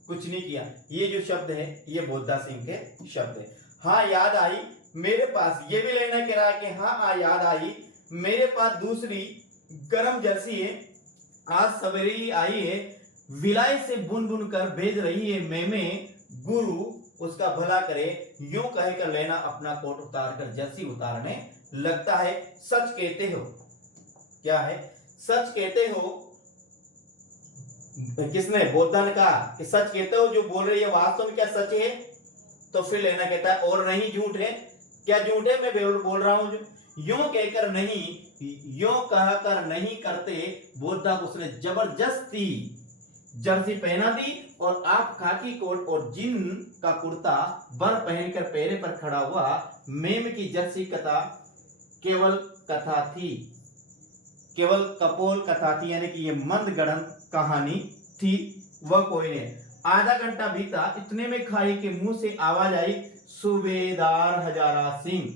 कुछ नहीं किया, ये जो शब्द है ये बोधा सिंह के शब्द है। हाँ याद आई मेरे पास, ये भी लेना कह रहा है कि हाँ याद आई मेरे पास दूसरी गरम जर्सी है, आज सवेरे ही आई है, विलाई से बुन बुन कर भेज रही है मैमे, गुरु उसका भला करे। यूं कहकर लेना अपना कोट उतार कर जर्सी उतारने लगता है। सच कहते हो, क्या है? सच कहते हो। किसने? बोधा ने कहा कि सच कहते हो, जो बोल रही है वास्तव में क्या सच है? तो फिर लेना कहता है और नहीं झूठ है। क्या झूठ है? मैं बोल रहा हूं यूं कहकर नहीं, यूं कहकर नहीं करते। बोधा को उसने जबरदस्ती जर्सी पहना दी, और आप खाकी कोट और जीन का कुर्ता बर पहनकर पैरे पर खड़ा हुआ। मेम की जर्सी कथा केवल कथा थी, केवल कपोल कथा थी, यानी कि ये मंद गढ़न कहानी थी, वह कोई नहीं। आधा घंटा बीता, इतने में खाई के मुंह से आवाज आई, सूबेदार हजारा सिंह।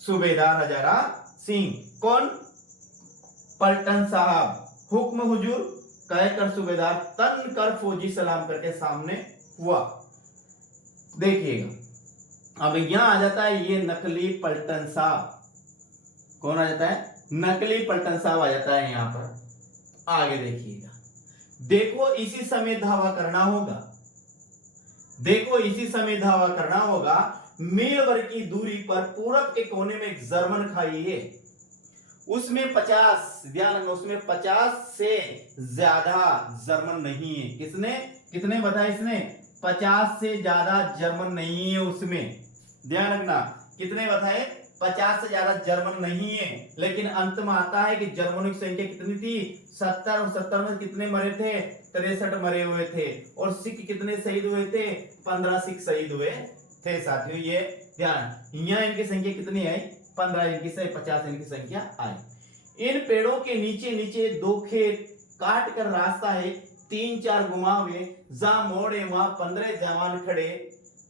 सूबेदार हजारा सिंह कौन? पलटन साहब। हुक्म हुजूर कहकर सूबेदार तन कर फौजी सलाम करके सामने हुआ। देखिएगा अब यहां आ जाता है ये नकली पलटन साहब। कौन आ जाता है? नकली पलटन साहब आ जाता है यहां पर। आगे देखिएगा, देखो इसी समय धावा करना होगा, देखो इसी समय धावा करना होगा। मील भर की दूरी पर पूरब के कोने में एक जर्मन खाई है, उसमें 50, ध्यान रखना, उसमें 50 से ज्यादा जर्मन नहीं है। किसने? कितने बताया इसने? 50 से ज्यादा जर्मन नहीं है उसमें। ध्यान रखना, कितने बताए? 50 से ज्यादा जर्मन नहीं है। लेकिन अंत में आता है कि जर्मनों की संख्या कितनी थी? 70, और 70 में कितने मरे थे? 63 मरे हुए थे। और सिख कितने शहीद हुए थे? 15 सिख शहीद हुए थे साथियों। ये ध्यान, यहाँ इनकी संख्या कितनी आई? 15, इनकी से 50 इनकी संख्या आई। इन पेड़ों के नीचे नीचे 2 खेत काट कर रास्ता है, 3-4 घुमावे, जहां मोड़े वहां 15 जवान खड़े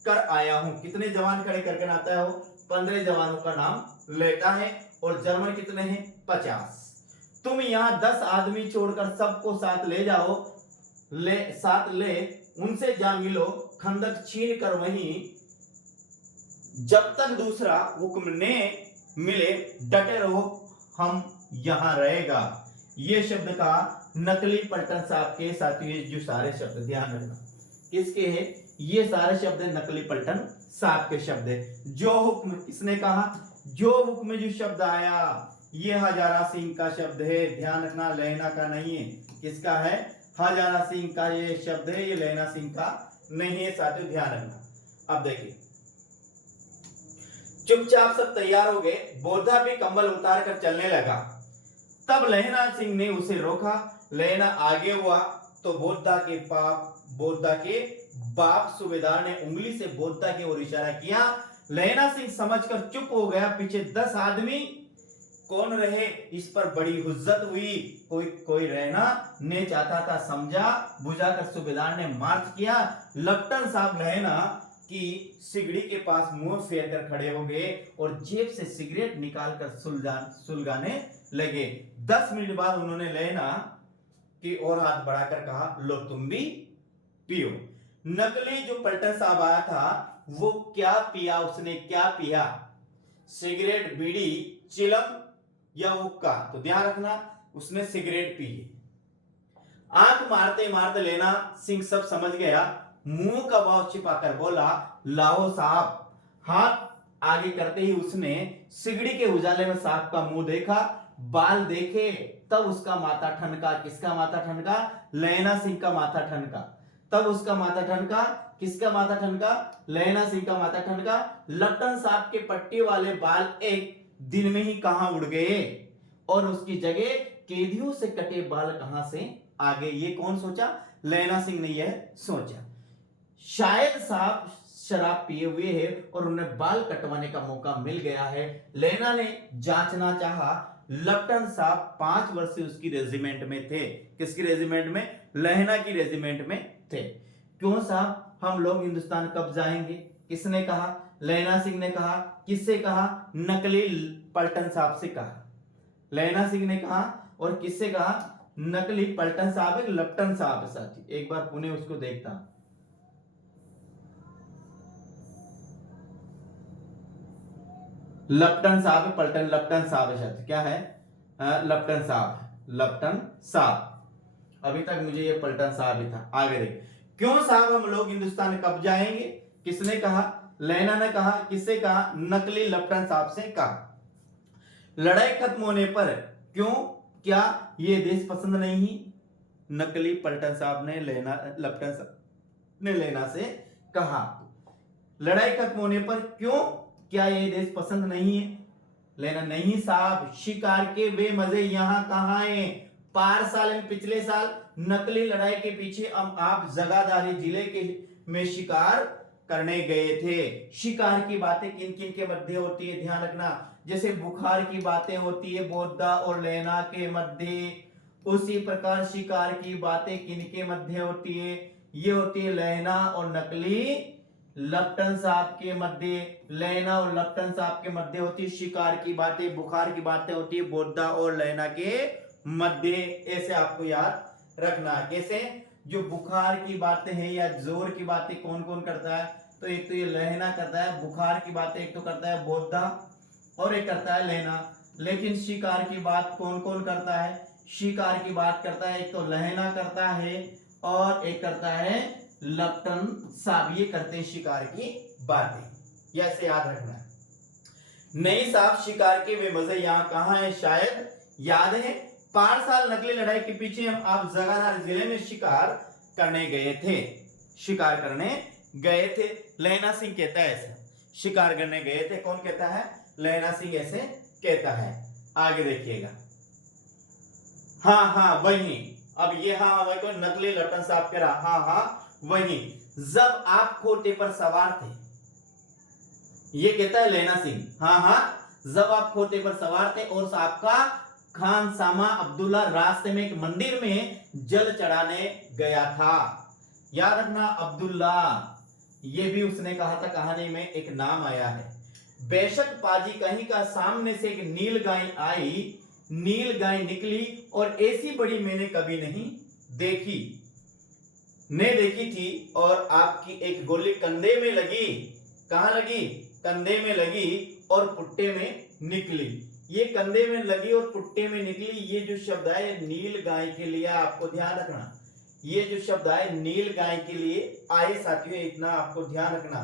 कर आया हूं। कितने जवान खड़े करके आता है वो? 15 जवानों का नाम लेता है। और जर्मन कितने हैं? 50। तुम यहाँ 10 आदमी छोड़कर सबको साथ ले जाओ, साथ ले उनसे जा मिलो, खंदक छीन कर वहीं, जब तक दूसरा हुक्म ने मिले डटे रहो, हम यहां रहेगा। ये शब्द का नकली पलटन साहब के साथियों, जो सारे शब्द ध्यान रखना किसके हैं? ये सारे शब्द नकली पलटन साहब के शब्द है। जो हुक्म, किसने कहा? जो हुक्म जो शब्द आया ये हजारा सिंह का शब्द है, ध्यान रखना, लैना का नहीं है। किसका है? हजारा सिंह का ये शब्द है, ये लैना सिंह का नहीं है साथियों, ध्यान रखना। अब देखिए, चुपचाप सब तैयार हो गए, बोधा भी कंबल उतार कर चलने लगा। तब लैना सिंह ने उसे रोका। लैना आगे हुआ तो बोधा के बाप सूबेदार ने उंगली से बोधा की ओर इशारा किया। लैना सिंह समझकर चुप हो गया। पीछे 10 आदमी कौन रहे, इस पर बड़ी हुज्जत हुई। कोई रहना ने चाहता था, समझा बुझाकर सूबेदार ने मार्च किया। लपटन साहब लहना की सिगड़ी के पास मुंह फेर कर खड़े हो गए और जेब से सिगरेट निकालकर सुलगाने लगे। 10 मिनट बाद उन्होंने लहना की ओर हाथ बढ़ाकर कहा, लो तुम भी पियो। नकली जो पलटन साहब आया था वो क्या पिया, उसने क्या पिया? सिगरेट, बीड़ी, चिलम या हुक्का? तो ध्यान रखना, उसने सिगरेट पी। आंख मारते मारते लैना सिंह सब समझ गया। मुंह का भाव छिपाकर बोला, लाओ साहब। हाथ आगे करते ही उसने सिगड़ी के उजाले में साहब का मुंह देखा, बाल देखे, तब उसका माथा ठनका। किसका माथा ठनका? लैना सिंह का माथा ठनका। तब उसका माथा ठनका। किसका माथा ठनका? लैना सिंह का माथा ठनका। लपटन साहब के पट्टी वाले बाल एक दिन में ही कहां उड़ गए और उसकी जगह कैदियों से कटे बाल कहां से आ गए? ये कौन सोचा? लैना सिंह ने यह सोचा। शायद साहब शराब पिए हुए है और उन्हें बाल कटवाने का मौका मिल गया है। लैना ने जांचना चाहा। लपटन साहब 5 वर्ष से उसकी रेजिमेंट में थे। किसकी रेजिमेंट में? लहना की रेजिमेंट में थे। क्यों साहब, हम लोग हिंदुस्तान कब जाएंगे? किसने कहा? लैना सिंह ने कहा। किससे कहा? नकली पलटन साहब से कहा। लैना सिंह ने कहा और किससे कहा? नकली पलटन साहब है, लपटन साहब है साथी। एक बार पुणे उसको देखता। लपटन साहब है, पलटन लपटन साहब है साथी। क्या है? लपटन साहब है, लपटन साहब। अभी तक मुझे ये पलटन साहब ही था। आगे देख, क्यों साहब हम लोग हिंदुस्तान कब जाएंगे? किसने कहा? लैना ने कहा। किससे कहा? नकली लपटन साहब से कहा। लड़ाई खत्म होने पर क्यों, क्या ये देश पसंद नहीं? नकली पलटन साहब ने लपटन साहब ने लैना से कहा। लड़ाई खत्म होने पर क्यों, क्या ये देश पसंद नहीं है? लैना, नहीं साहब, शिकार के वे मजे यहां कहां हैं? पार साल पिछले साल नकली लड़ाई के पीछे आप जगाधारी जिले के में शिकार करने गए थे। शिकार की बातें किन किन के मध्य होती है? ध्यान रखना, जैसे बुखार की बातें होती है बोधा और लैना के मध्य, उसी प्रकार शिकार की बातें किन के मध्य होती है? ये होती है लैना और नकली लपटन साहब के मध्य। लैना और लपटन साहब के मध्य होती है शिकार की बातें, बुखार की बातें होती है बोधा और लैना के मध्य। ऐसे आपको याद रखना। कैसे? जो बुखार की बातें हैं या जोर की बातें कौन कौन करता है? तो एक तो ये लहना करता है। बुखार की बातें एक तो करता है बोधा और एक करता है लहना। लेकिन शिकार की बात कौन कौन करता है? शिकार की बात करता है एक तो लहना करता है और एक करता है लपटन साहब। ये करते हैं शिकार की बातें। ऐसे याद रखना है। नहीं साहब, शिकार के वे मजे यहाँ कहाँ है? शायद याद है, 5 साल नकली लड़ाई के पीछे हम आप जगाधारी जिले में शिकार करने गए थे। शिकार करने गए थे, लैना सिंह कहता है ऐसा। शिकार करने गए थे, कौन कहता है? लैना सिंह ऐसे कहता है। आगे देखिएगा। हाँ हाँ वही। अब ये हाँ वही कोई नकली लपटन साहब कह रहा। हाँ हाँ वही, जब आप खोटे पर सवार थे। ये कहता है लैना सिंह। हाँ हाँ, जब आप खोटे पर सवार थे और आपका खान सामा अब्दुल्ला रास्ते में एक मंदिर में जल चढ़ाने गया था। याद रखना, अब्दुल्ला, ये भी उसने कहा था कहानी में एक नाम आया है। बेशक पाजी कहीं का सामने से एक नील गाय आई, नील गाय निकली और ऐसी बड़ी मैंने कभी नहीं देखी थी। और आपकी एक गोली कंधे में लगी। कहां लगी? कंधे में लगी और पुट्टे में निकली। ये कंधे में लगी और पुट्टे में निकली, ये जो शब्द है नील गाय के लिए आपको ध्यान रखना। ये जो शब्द है नील गाय के लिए आए साथियों, इतना आपको ध्यान रखना।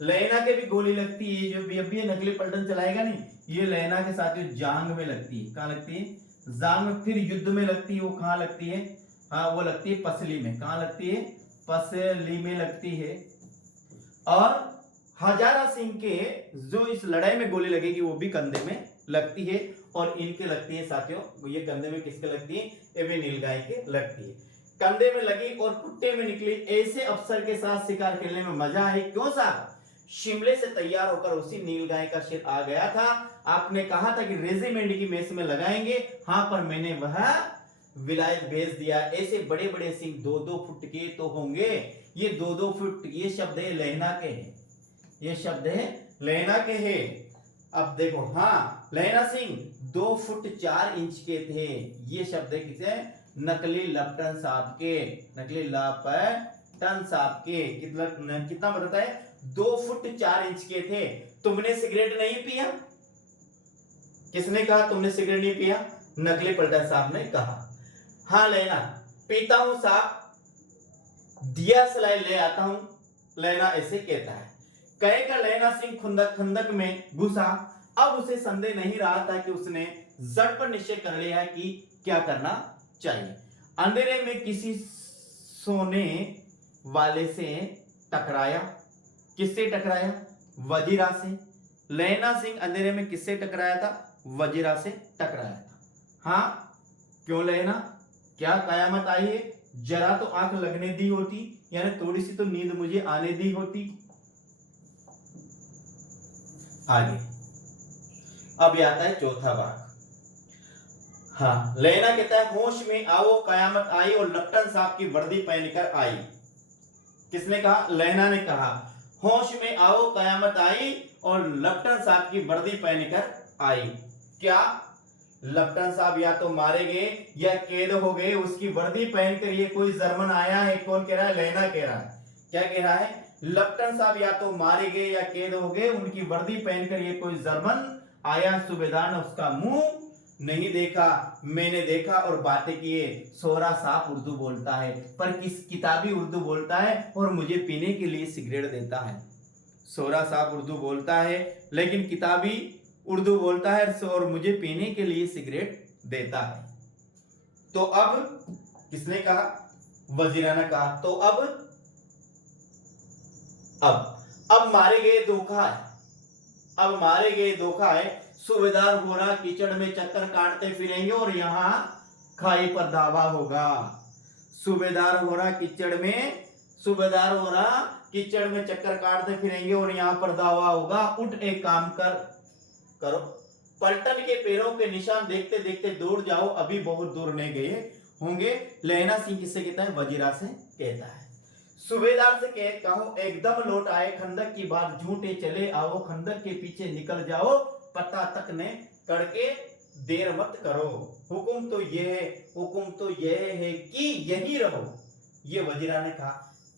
लैना के भी गोली लगती है, जो भी नकली पलटन चलाएगा नहीं, ये लेना के साथियों जांग में लगती है। कहाँ लगती है? जांग में। फिर युद्ध में लगती है, वो कहाँ लगती है? हाँ, वो लगती है पसली में। कहाँ लगती है? पसली में लगती है। और हजारा सिंह के जो इस लड़ाई में गोली लगेगी वो भी कंधे में लगती है। और इनके लगती है साथियों, ये कंधे में किसके लगती है? ये भी नीलगाय के लगती है। कंधे में लगी और पुट्टे में निकली, ऐसे अफसर के साथ शिकार खेलने में मजा है। क्यों साहब? शिमले से तैयार होकर उसी नीलगाय का सिर आ गया था। आपने कहा था कि रेजिमेंट की मेस में लगाएंगे, हाँ, पर मैंने वह विलायत भेज दिया। ऐसे बड़े बड़े सिंह 2-2 फुट के तो होंगे। ये 2-2 फुट, ये शब्द है लहना के है, ये शब्द है लहना के है। अब देखो, हाँ, लहना सिंह 2 फुट 4 इंच के थे। ये शब्द है किसे? नकली लपटन साहब के, नकली लपटन साहब के। कितना बताता है? 2 फुट 4 इंच के थे। तुमने सिगरेट नहीं पिया? किसने कहा तुमने सिगरेट नहीं पिया? नकली पलटन साहब ने कहा। हाँ लेना, पीता हूं साहब, दिया सलाई ले आता हूं, लेना ऐसे कहता है। कहकर लेना सिंह खंदक में घुसा। अब उसे संदेह नहीं रहा था कि उसने जड़ पर निश्चय कर लिया है कि क्या करना चाहिए। अंधेरे में किसी सोने वाले से टकराया। किससे टकराया? वजीरा से। लेना सिंह अंधेरे में किससे टकराया था? वजीरा से टकराया था। हाँ, क्यों लेना? क्या कयामत आई है? जरा तो आंख लगने दी होती, यानी थोड़ी सी तो नींद मुझे आने दी होती। आगे अब ये आता है चौथा भाग। हाँ, लेना कहता है होश में आओ, कयामत आई और लपटन साहब की वर्दी पहनकर आई। किसने कहा? लेना ने कहा। होश में आओ, कयामत आई और लपटन साहब की वर्दी पहनकर आई। क्या? लपटन साहब या तो मारे गए या कैद हो गए। उसकी वर्दी पहनकर ये कोई जर्मन आया है। कौन कह रहा है? लेना कह रहा है। क्या कह रहा है? लपटन साहब या तो मारे गए या कैद हो गए, उनकी वर्दी पहनकर ये कोई जर्मन आया। सूबेदार ने उसका मुंह नहीं देखा, मैंने देखा और बातें किए। सोहरा साहब उर्दू बोलता है, पर किस किताबी उर्दू बोलता है और मुझे पीने के लिए सिगरेट देता है। सोहरा साहब उर्दू बोलता है लेकिन किताबी उर्दू बोलता है और मुझे पीने के लिए सिगरेट देता है। तो अब किसने कहा? वजीरा ने कहा। तो अब मारे गए धोखा है। अब मारे गए धोखा है। सूबेदार हो रहा कीचड़ में चक्कर काटते फिरेंगे और यहां खाई पर दावा होगा। सूबेदार हो रहा कीचड़ में चक्कर काटते फिरेंगे और यहां पर दावा होगा। उठ, एक काम करो, पलटन के पैरों के निशान देखते देखते दौड़ जाओ, अभी बहुत दूर नहीं गए होंगे। लेना सिंह किससे कहता है? वजीरा से कहता है। सूबेदार से कहो एकदम लौट आए, खंदक की बात झूठे चले आओ, खंदक के पीछे निकल जाओ, पता तक ने करके देर मत करो। हुक्म तो यह है कि यही रहो। ये वजीरा ने कहा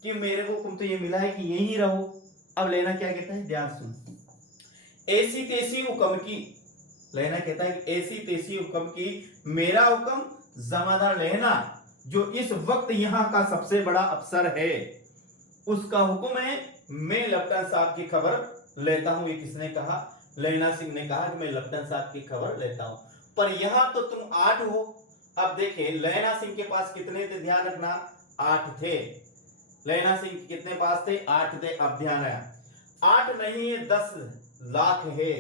कि मेरे को हुक्म तो ये मिला है कि यही रहो। अब लेना क्या कहता है? ध्यान सुन। ऐसी तेसी हुक्म की, लेना कहता है कि ऐसी तेसी हुक्म की, मेरा हुक्म जमादार लेना जो इस वक्त यहां का सबसे बड़ा अफसर है, उसका हुक्म है। मैं लपटन साहब की खबर लेता हूं। ये किसने कहा? लेना सिंह ने कहा कि मैं लपटन साहब की खबर लेता हूं। पर यहां तो तुम 8 हो। अब देखिए लेना सिंह के पास कितने थे? ध्यान रखना, 8 थे। लेना सिंह कितने पास थे? 8 थे। अब ध्यान आया, 8 नहीं है 10 लाख है।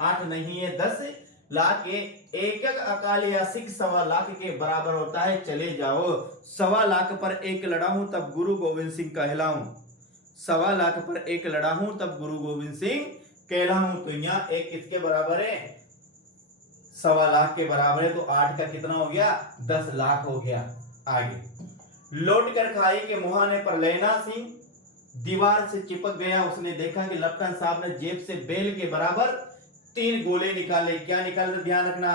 8 नहीं है 10 लाख है। एक अकाल या सिख 1.25 लाख के बराबर होता है। चले जाओ, 1.25 लाख पर एक लड़ा हूं तब गुरु गोविंद सिंह कहलाऊं। 1.25 लाख पर एक लड़ा हूं तब गुरु गोविंद सिंह कहलाऊं। तो यहाँ एक किसके बराबर है? 1.25 लाख के बराबर है। तो 8 का कितना हो गया? 10 लाख हो गया। आगे लौट कर खाई के मुहाने पर लेना सिंह दीवार से चिपक गया। उसने देखा कि लपटन साहब ने जेब से बेल के बराबर 3 गोले निकाले। क्या निकाले थे? ध्यान रखना,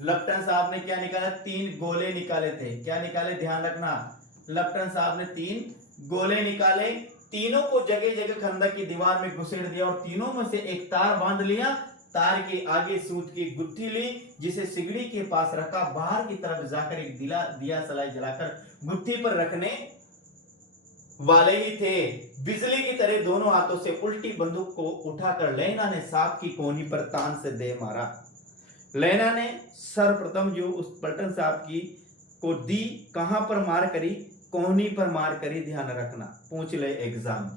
लपटन साहब ने क्या निकाला? 3 गोले निकाले थे। क्या निकाले? ध्यान रखना, लपटन साहब ने 3 गोले निकाले। तीनों को जगह जगह खंदक की दीवार में घुसेड़ दिया और तीनों में से एक तार बांध लिया। तार के आगे सूत की गुत्थी ली, जिसे सिगड़ी के पास रखा। बाहर की तरफ जाकर एक दिया सलाई जलाकर गुत्थी पर रखने वाले ही थे। बिजली की तरह दोनों हाथों से उल्टी बंदूक को उठाकर लेना ने सांप की कोहनी पर तान से दे मारा। लेना ने सर्वप्रथम जो उस पलटन साहब की को दी, कहां पर मार करी? कोहनी पर मार करी, ध्यान रखना, पूछ ले एग्जाम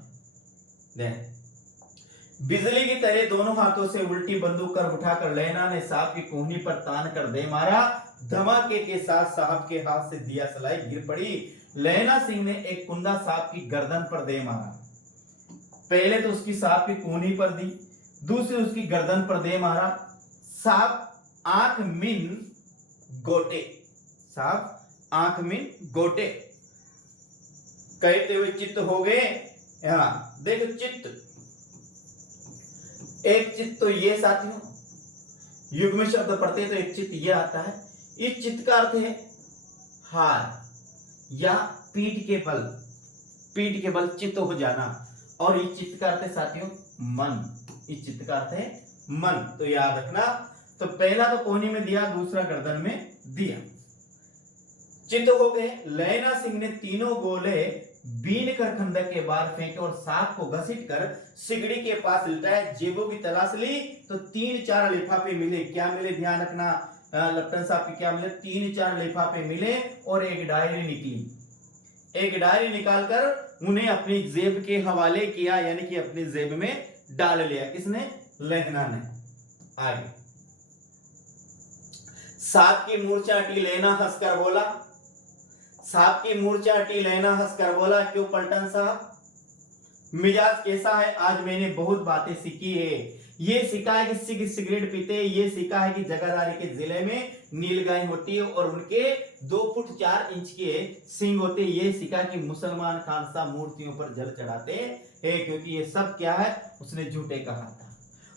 में। बिजली की तरह दोनों हाथों से उल्टी बंदूक कर उठाकर लेना ने सांप की कोहनी पर तान कर दे मारा। धमाके के साथ साहब के हाथ से दिया सलाई गिर पड़ी। लेना सिंह ने एक कुंदा सांप की गर्दन पर दे मारा। पहले तो उसकी सांप की कोहनी पर दी, दूसरी उसकी गर्दन पर दे मारा। सांप आंख मिन गोटे, सांप आंख मिन गोटे कहते हुए चित्त हो गए। यहां देखो चित्त, एक चित्त तो ये साथियों, युग्म शब्द पढ़ते तो एक चित्त ये आता है। इस चित्त का अर्थ है हार या पीठ के बल, पीठ के बल चित्त हो जाना। और इस चित्त का अर्थ है साथियों मन, इस चित्त का अर्थ है मन, तो याद रखना। तो पहला तो कोहनी में दिया, दूसरा गर्दन में दिया। चित्त हो गए। लेना सिंह ने तीनों गोले बीन कर खंदक के बाहर फेंके और सांप को घसीट कर सिगड़ी के पास लिटाया। जेबों की तलाश ली तो 3-4 लिफाफे मिले। क्या मिले? ध्यान रखना, लप्टन साहब के क्या मिले? 3-4 लिफाफे मिले और एक डायरी निकली। एक डायरी निकालकर उन्हें अपनी जेब के हवाले किया, यानी कि अपनी जेब में डाल लिया। किसने? लेना ने। आगे सांप की मूर्छा हटी, लेना हंसकर बोला। सांप की मूर्छा हटी, लेना हंसकर बोला, क्यों पलटन साहब, मिजाज कैसा है? आज मैंने बहुत बातें सीखी है। ये सीखा है कि सिगरेट पीते, ये सीखा है कि जगाधारी के जिले में नीलगाय होती है और उनके 2 फुट 4 इंच के सींग होते। ये सीखा कि मुसलमान खानसा मूर्तियों पर जल चढ़ाते हैं, क्योंकि ये सब क्या है? उसने झूठे कहा था।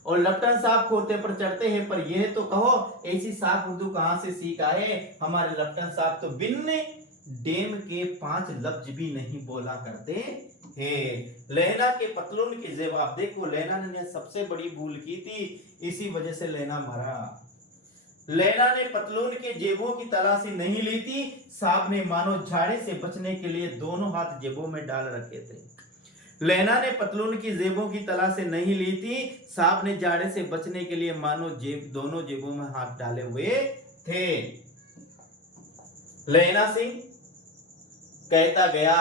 और लप्टन साहब खोते पर चढ़ते हैं, पर यह तो कहो ऐसी साफ उर्दू कहां से सीख आए? हमारे लप्टन साहब तो बिन डेम के 5 लफ्ज भी नहीं बोला करते हैं। लेना के पतलून की जेब, आप देखो लेना ने सबसे बड़ी भूल की थी, इसी वजह से लेना मरा। लेना ने पतलून के जेबों की तलाशी नहीं ली थी। सांप ने मानो झाड़े से बचने के लिए दोनों हाथ जेबों में डाल रखे थे। लेना ने पतलून की जेबों की तलाशी नहीं ली थी। सांप ने झाड़े से बचने के लिए मानो दोनों जेबों में हाथ डाले हुए थे। लेना सिंह कहता गया,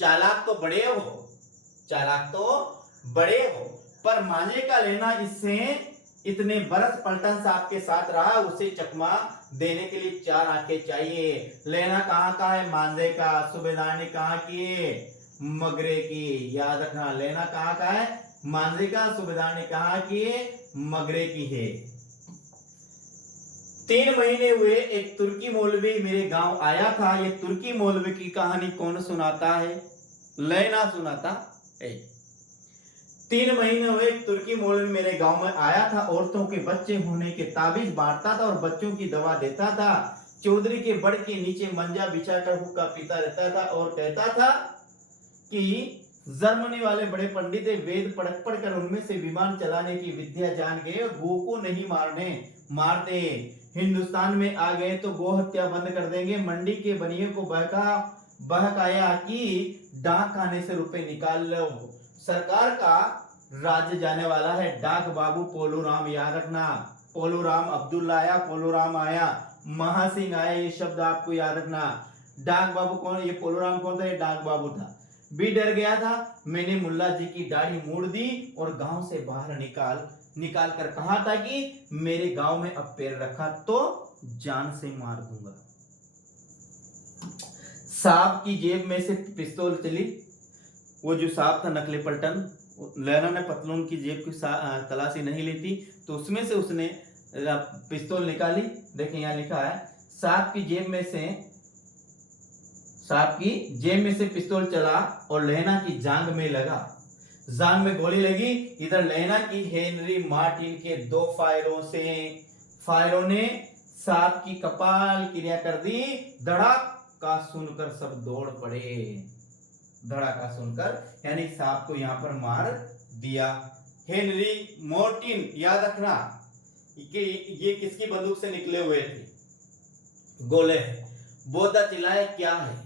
चालाक तो बड़े हो, चालाक तो बड़े हो, पर मांझे का लेना इससे इतने बरस पलटन साहब के साथ रहा, उसे चकमा देने के लिए 4 आंखें चाहिए। लेना कहाँ का है? मांझे का। सूबेदार ने कहा कि मगरे की, याद रखना, लेना कहाँ का है? मांझे का। सूबेदार ने कहा कि मगरे की है। 3 महीने हुए, एक तुर्की मौलवी मेरे गांव आया था। ये तुर्की मौलवी की कहानी कौन सुनाता है? लेना सुनाता है। 3 महीने हुए, एक तुर्की मौलवी मेरे गांव में आया था। औरतों के बच्चे होने के ताबीज बांटता था और बच्चों की दवा देता था। चौधरी के बड़ के नीचे मंजा बिछाकर हुक्का पीता रहता था और कहता था कि जर्मनी वाले बड़े पंडित वेद पढ़कर उनमें से विमान चलाने की विद्या जान गए और गो को नहीं मारते। हिंदुस्तान में आ गए तो गो हत्या बंद कर देंगे। मंडी के बनिए को बहकाया कि डाक खाने से रुपए निकाल लो, सरकार का राज्य जाने वाला है। डाक बाबू पोलूराम, याद रखना, पोलूराम अब्दुल्ला आया, पोलूराम आया, महासिंह आया, ये शब्द आपको याद रखना। डाक बाबू कौन? ये पोलूराम कौन था? ये डाक बाबू था। भी डर गया था। मैंने मुल्ला जी की दाढ़ी मोड़ दी और गांव से बाहर निकाल कर कहा था कि मेरे गांव में अब पैर रखा तो जान से मार दूंगा। सांप की जेब में से पिस्तौल चली। वो जो सांप था नकली पलटन, लेना ने पतलून की जेब की तलाशी नहीं ली थी, तो उसमें से उसने पिस्तौल निकाली। देखिए यहाँ लिखा है, सांप की जेब में से पिस्तौल चला और लेना की जांग में लगा। जांग में गोली लगी। इधर लेना की हेनरी मार्टिन के 2 फायरों ने सांप की कपाल क्रिया कर दी। धड़ाका सुनकर सब दौड़ पड़े। धड़ाका सुनकर यानी सांप को यहां पर मार दिया। हेनरी मार्टिन, याद रखना ये किसकी बंदूक से निकले हुए थे? गोले। बोधा चिल्लाया क्या है?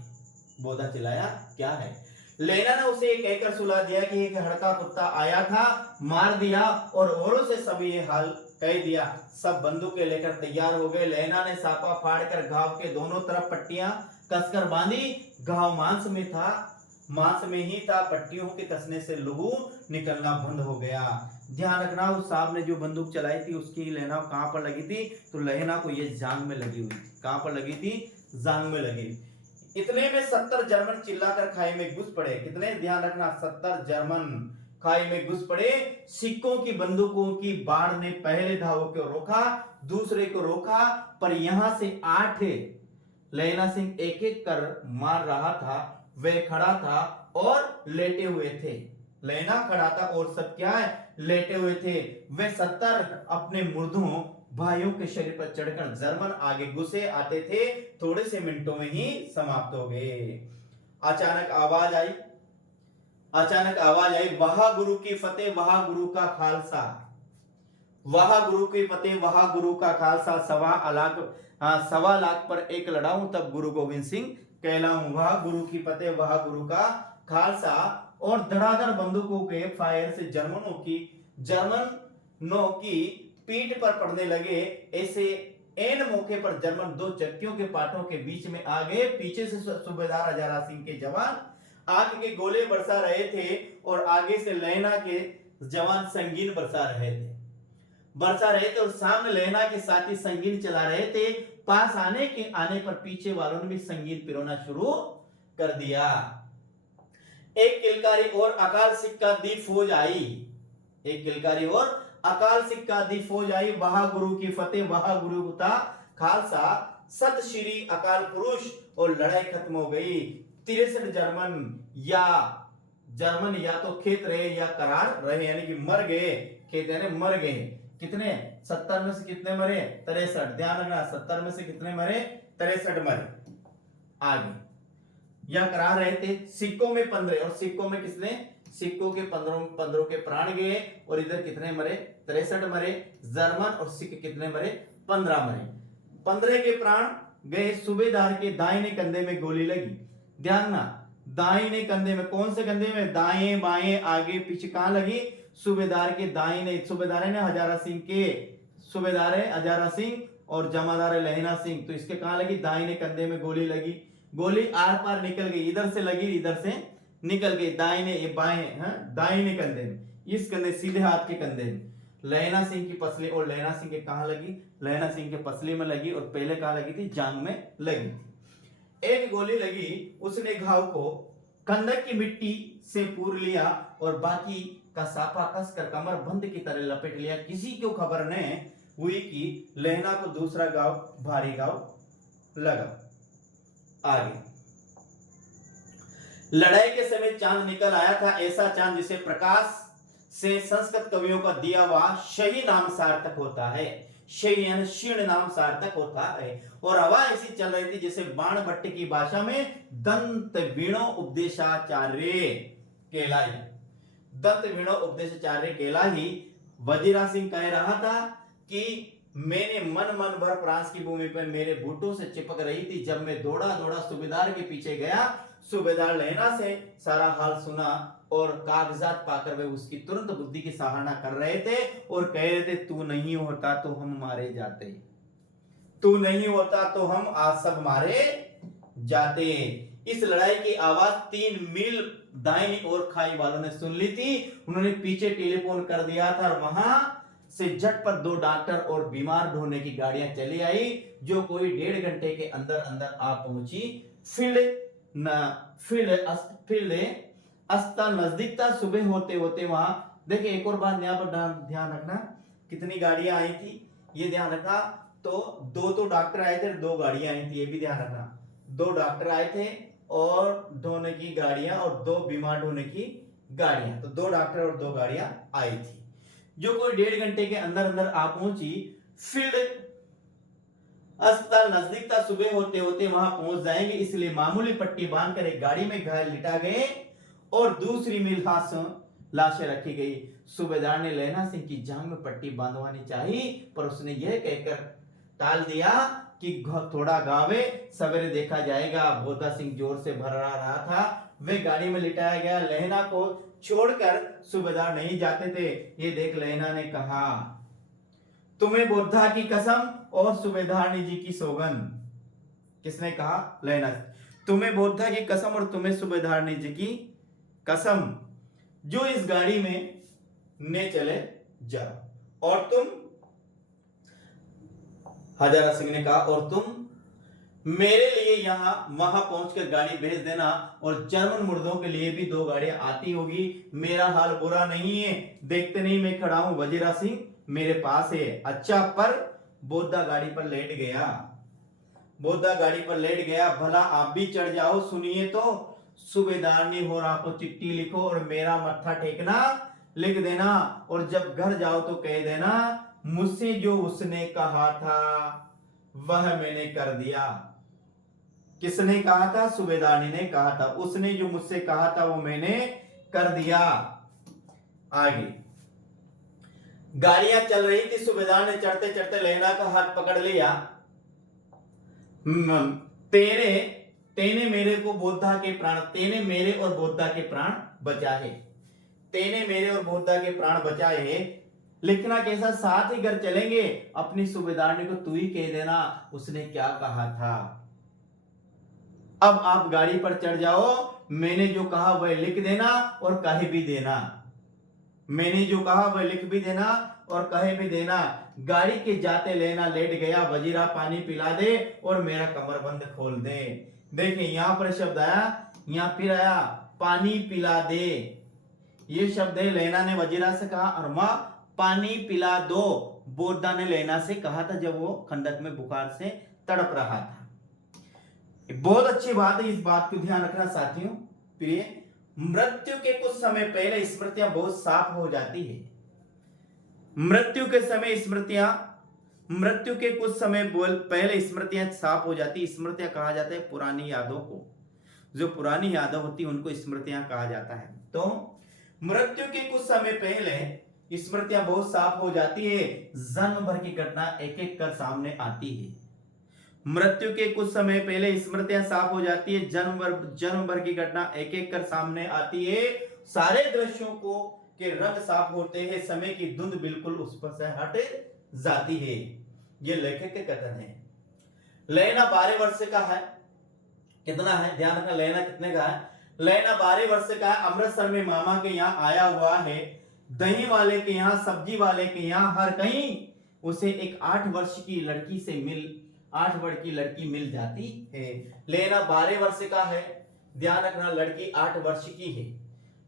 बोधा चिल्लाया क्या है? लेना ने उसे ये कहकर सुला दिया कि एक हड़का कुत्ता आया था, मार दिया और औरों से सब ये हाल कह दिया। सब बंदूकें लेकर तैयार हो गए। लेना ने सापा फाड़कर घाव के दोनों तरफ पट्टियां कसकर बांधी। घाव मांस में था, मांस में ही था। पट्टियों के कसने से लहू निकलना बंद हो गया। ध्यान रखना, उस साहब ने जो बंदूक चलाई थी उसकी लेना कहां पर लगी थी? तो लेना को ये जांग में लगी हुई थी। कहां पर लगी थी? जांग में लगी। इतने में 70 जर्मन चिल्लाकर खाई में घुस पड़े। कितने? ध्यान रखना, 70 जर्मन खाई में घुस पड़े। सिक्कों की बंदूकों की बाढ़ ने पहले धावों को रोका, दूसरे को रोका, पर यहां से 8 लेना सिंह एक एक कर मार रहा था। वह खड़ा था और लेटे हुए थे। लेना खड़ा था और सब क्या है? लेटे हुए थे। वे 70 अपने मुर्दों भाइयों के शरीर पर चढ़कर जर्मन आगे घुसे आते थे। थोड़े से मिनटों में ही समाप्त हो गए। अचानक आवाज आई, अचानक आवाज आई, वहा गुरु की फतेह, वहा गुरु का खालसा। वहा गुरु की फतेह, वहा गुरु का खालसा। 1.25 लाख पर एक लड़ाऊं तब गुरु गोविंद सिंह कहलाऊं। वहा गुरु की फतेह, वहा गुरु का खालसा। और धड़ाधड़ बंदूकों के फायर से जर्मनों की पीठ पर पड़ने लगे। ऐसे एन मौके पर जर्मन 2 चक्कियों के पाटों के बीच में आ गए। पीछे से सूबेदार हजारा सिंह के जवान आग के गोले बरसा रहे थे और आगे से लेना के जवान संगीन बरसा रहे थे और सामने लेना के साथी संगीन चला रहे थे। पास आने पर पीछे वालों ने भी संगीन पिरोना शुरू कर दिया। एक किलकारी और अकाल सिक्का दी फौज आई। एक किलकारी और अकाल सिक्का दी फौज आई। वहा गुरु की फतेह, वहा गुरु का खालसा। सत श्री अकाल पुरुष। और लड़ाई खत्म हो गई। 63 जर्मन या तो खेत रहे या करार रहे, यानी कि मर गए। खेत यानी मर गए। कितने? 70 में से कितने मरे? 63। ध्यान रखना, 70 में से कितने मरे? 63 मरे। आगे या करा रहे थे। सिक्कों में 15 और सिक्कों में किसने? सिक्कों के 15 के प्राण गए। और इधर कितने मरे? 63 मरे। जर्मन और सिख कितने मरे? 15 मरे। 15 के प्राण गए। सूबेदार के दाहिने कंधे में गोली लगी। ध्यान ना, दाहिने कंधे में। कौन से कंधे में? दाएं बाएं आगे पीछे। कहां लगी? सूबेदार के दाहिने। सूबेदार है ना हजारा सिंह के, सूबेदार है हजारा सिंह और जमादार है लहना सिंह। तो इसके कहां लगी? दाहिने कंधे में गोली लगी। गोली आर पार निकल गई। इधर से लगी, इधर से निकल गई। दाहिने ये बाएं, दाहिने कंधे में, इस कंधे सीधे हाथ के कंधे में। लहना सिंह की पसली। और लहना सिंह के कहां लगी? लहना सिंह के पसली में लगी। और पहले कहां लगी थी? जांग में लगी थी। एक गोली लगी, उसने घाव को कंधक की मिट्टी से पूर लिया और बाकी का साफा कसकर कमर बंद की तरह लपेट लिया। किसी को खबर नहीं हुई कि लहना को दूसरा गांव भारी गांव लगा। आगे लड़ाई के समय चांद निकल आया था। ऐसा चांद जिसे प्रकाश से संस्कृत कवियों का दिया हुआ शही नाम सार्थक होता है। शही यानी क्षीण नाम सार्थक होता है। और हवा ऐसी चल रही थी जैसे बाण भट्ट की भाषा में दंत वीणो उपदेशाचार्य केलाई। दंत वीणो उपदेशाचार्य केलाई। वजीरा सिंह कह रहा था कि मैंने मन भर फ्रांस की भूमि पर मेरे बूटों से चिपक रही थी। जब मैं दौड़ा दौड़ा सूबेदार के पीछे गया, सूबेदार लहना से सारा हाल सुना और कागजात पाकर वे उसकी तुरंत बुद्धि की सराहना कर रहे थे और कह रहे थे, तू नहीं होता तो हम मारे जाते, तू नहीं होता तो हम आज सब मारे जाते। इस लड़ाई की आवाज 3 मील दाहिनी ओर खाई वालों ने सुन ली थी। उन्होंने पीछे टेलीफोन कर दिया था और वहां से झटपट 2 डॉक्टर और बीमार ढोने की गाड़ियां चली आई, जो कोई 1.5 घंटे के अंदर अंदर आ पहुंची। फील्ड अस्पताल नजदीक था। सुबह होते होते वहां देखिए, एक और बात यहाँ पर ध्यान रखना, कितनी गाड़ियां आई थी ये ध्यान रखना। तो 2 तो डॉक्टर आए थे, 2 गाड़ियां आई थी, ये भी ध्यान रखना। 2 डॉक्टर आए थे और ढोने की गाड़ियां और 2 बीमार ढोने की गाड़ियां। तो 2 डॉक्टर और 2 गाड़ियां आई थी, जो कोई 1.5 घंटे के अंदर अंदर आ पहुंची। फील्ड अस्पताल नजदीक था। सुबह होते होते वहां पहुंच जाएंगे, इसलिए मामूली पट्टी बांधकर एक गाड़ी में घायल लिटा गए और दूसरी में लाशें रखी गई। सूबेदार ने लहना सिंह की जांग में पट्टी बांधवानी चाहिए, पर उसने यह कहकर टाल दिया कि थोड़ा गावे सवेरे देखा जाएगा। बोधा सिंह जोर से भर्रा रहा था। वे गाड़ी में लिटाया गया। लहना को छोड़कर सूबेदार नहीं जाते थे। ये देख लहना ने कहा, तुम्हें बोधा की कसम और सूबेदारनी जी की सौगंध। किसने कहा? लहना। तुम्हें बोधा की कसम और तुम्हें सूबेदारनी जी की कसम, जो इस गाड़ी में ने चले जाओ। और तुम, हजारा सिंह ने कहा, और तुम मेरे लिए यहां वहां पहुंचकर गाड़ी भेज देना। और जर्मन मुर्दों के लिए भी 2 गाड़ियां आती होगी। मेरा हाल बुरा नहीं है, देखते नहीं मैं खड़ा हूं, वजीरा सिंह मेरे पास है। अच्छा, पर बोधा गाड़ी पर लेट गया। बोधा गाड़ी पर लेट गया। भला आप भी चढ़ जाओ, सुनिए तो। सूबेदारनी होरा को चिट्ठी लिखो और मेरा मत्था टेकना लिख देना। और जब घर जाओ तो कह देना, मुझसे जो उसने कहा था वह मैंने कर दिया। किसने कहा था? सूबेदारनी ने कहा था। उसने जो मुझसे कहा था वो मैंने कर दिया। आगे गाड़ियां चल रही थी। सूबेदार ने चढ़ते चढ़ते लहना का हाथ पकड़ लिया। तेरे तेने मेरे को बोधा के प्राण, तेने मेरे और बोधा के प्राण बचाए। तेने मेरे और बोधा के प्राण बचाए। लिखना कैसा? साथ ही घर चलेंगे। अपनी सूबेदारनी को तू ही कह देना उसने क्या कहा था। अब आप गाड़ी पर चढ़ जाओ, मैंने जो कहा वह लिख देना और कह भी देना। मैंने जो कहा वह लिख भी देना और कहे भी देना। गाड़ी के जाते लेना लेट गया, वजीरा पानी पिला दे और मेरा कमरबंद खोल दे। देखिए यहां पर शब्द आया, यहां फिर आया पानी पिला दे। ये शब्द है, लेना ने वजीरा से कहा और मां पानी पिला दो। बोधा ने लेना से कहा था जब वो खंडक में बुखार से तड़प रहा था। बहुत अच्छी बात है, इस बात को ध्यान रखना साथियों। प्रिय, मृत्यु के कुछ समय पहले स्मृतियां बहुत साफ हो जाती है। मृत्यु के कुछ समय पहले स्मृतियां साफ हो जाती। स्मृतियां कहा जाता है पुरानी यादों को। जो पुरानी यादें होती है उनको स्मृतियां कहा जाता है। तो मृत्यु के कुछ समय पहले स्मृतियां बहुत साफ हो जाती है। जन्म भर की घटना एक एक कर सामने आती है। मृत्यु के कुछ समय पहले स्मृतियां साफ हो जाती है। जन्म भर की घटना एक एक कर सामने आती है। सारे दृश्यों को के रंग साफ होते हैं। समय की धुंध बिल्कुल उस पर से हट जाती है। ये लेखक के कथन है। लैना 12 वर्ष का है। कितना है? ध्यान रखना, लैना कितने का है? लैना 12 वर्ष का है। अमृतसर में मामा के यहाँ आया हुआ है। दही वाले के यहाँ, सब्जी वाले के यहाँ, हर कहीं उसे एक 8 वर्ष की लड़की मिल जाती है। लैना 12 वर्ष का है। ध्यान रखना, लड़की 8 वर्ष की है।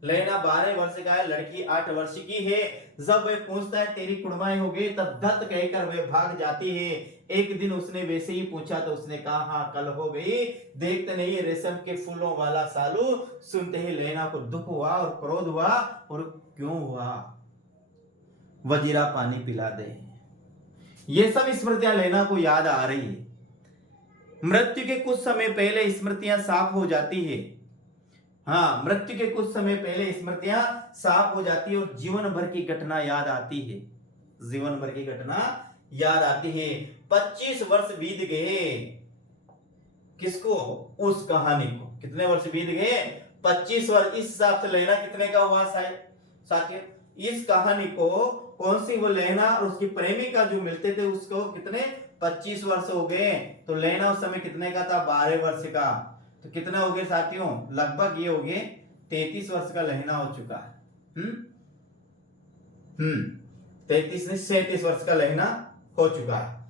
लैना 12 वर्ष का है, लड़की 8 वर्ष की है। जब वे पूछता है तेरी कुड़माई हो गई, तब दत्त कहकर वे भाग जाती है। एक दिन उसने वैसे ही पूछा तो उसने कहा हाँ कल हो गई। देखते नहीं रेशम के फूलों वाला सालू। सुनते ही लैना को दुख हुआ और क्रोध हुआ। और क्यों हुआ? वजीरा पानी पिला दे। ये सब स्मृतियां लैना को याद आ रही है। मृत्यु के कुछ समय पहले स्मृतियां साफ हो जाती है। हाँ, मृत्यु के कुछ समय पहले स्मृतियां साफ हो जाती है और जीवन भर की घटना याद आती है। जीवन भर की घटना याद आती है। 25 वर्ष बीत गए। किसको? उस कहानी को। कितने वर्ष बीत गए? 25 वर्ष। इस हिसाब से लैना कितने का हुआ साथियों? इस कहानी को कौन सी, वो लैना और उसकी प्रेमिका जो मिलते थे उसको कितने 25 वर्ष हो गए। तो लैना उस समय कितने का था? 12 वर्ष का। तो कितना हो गए साथियों? लगभग ये हो गए 33 वर्ष का लहना हो चुका है। 33 नहीं 37 वर्ष का लहना हो चुका है।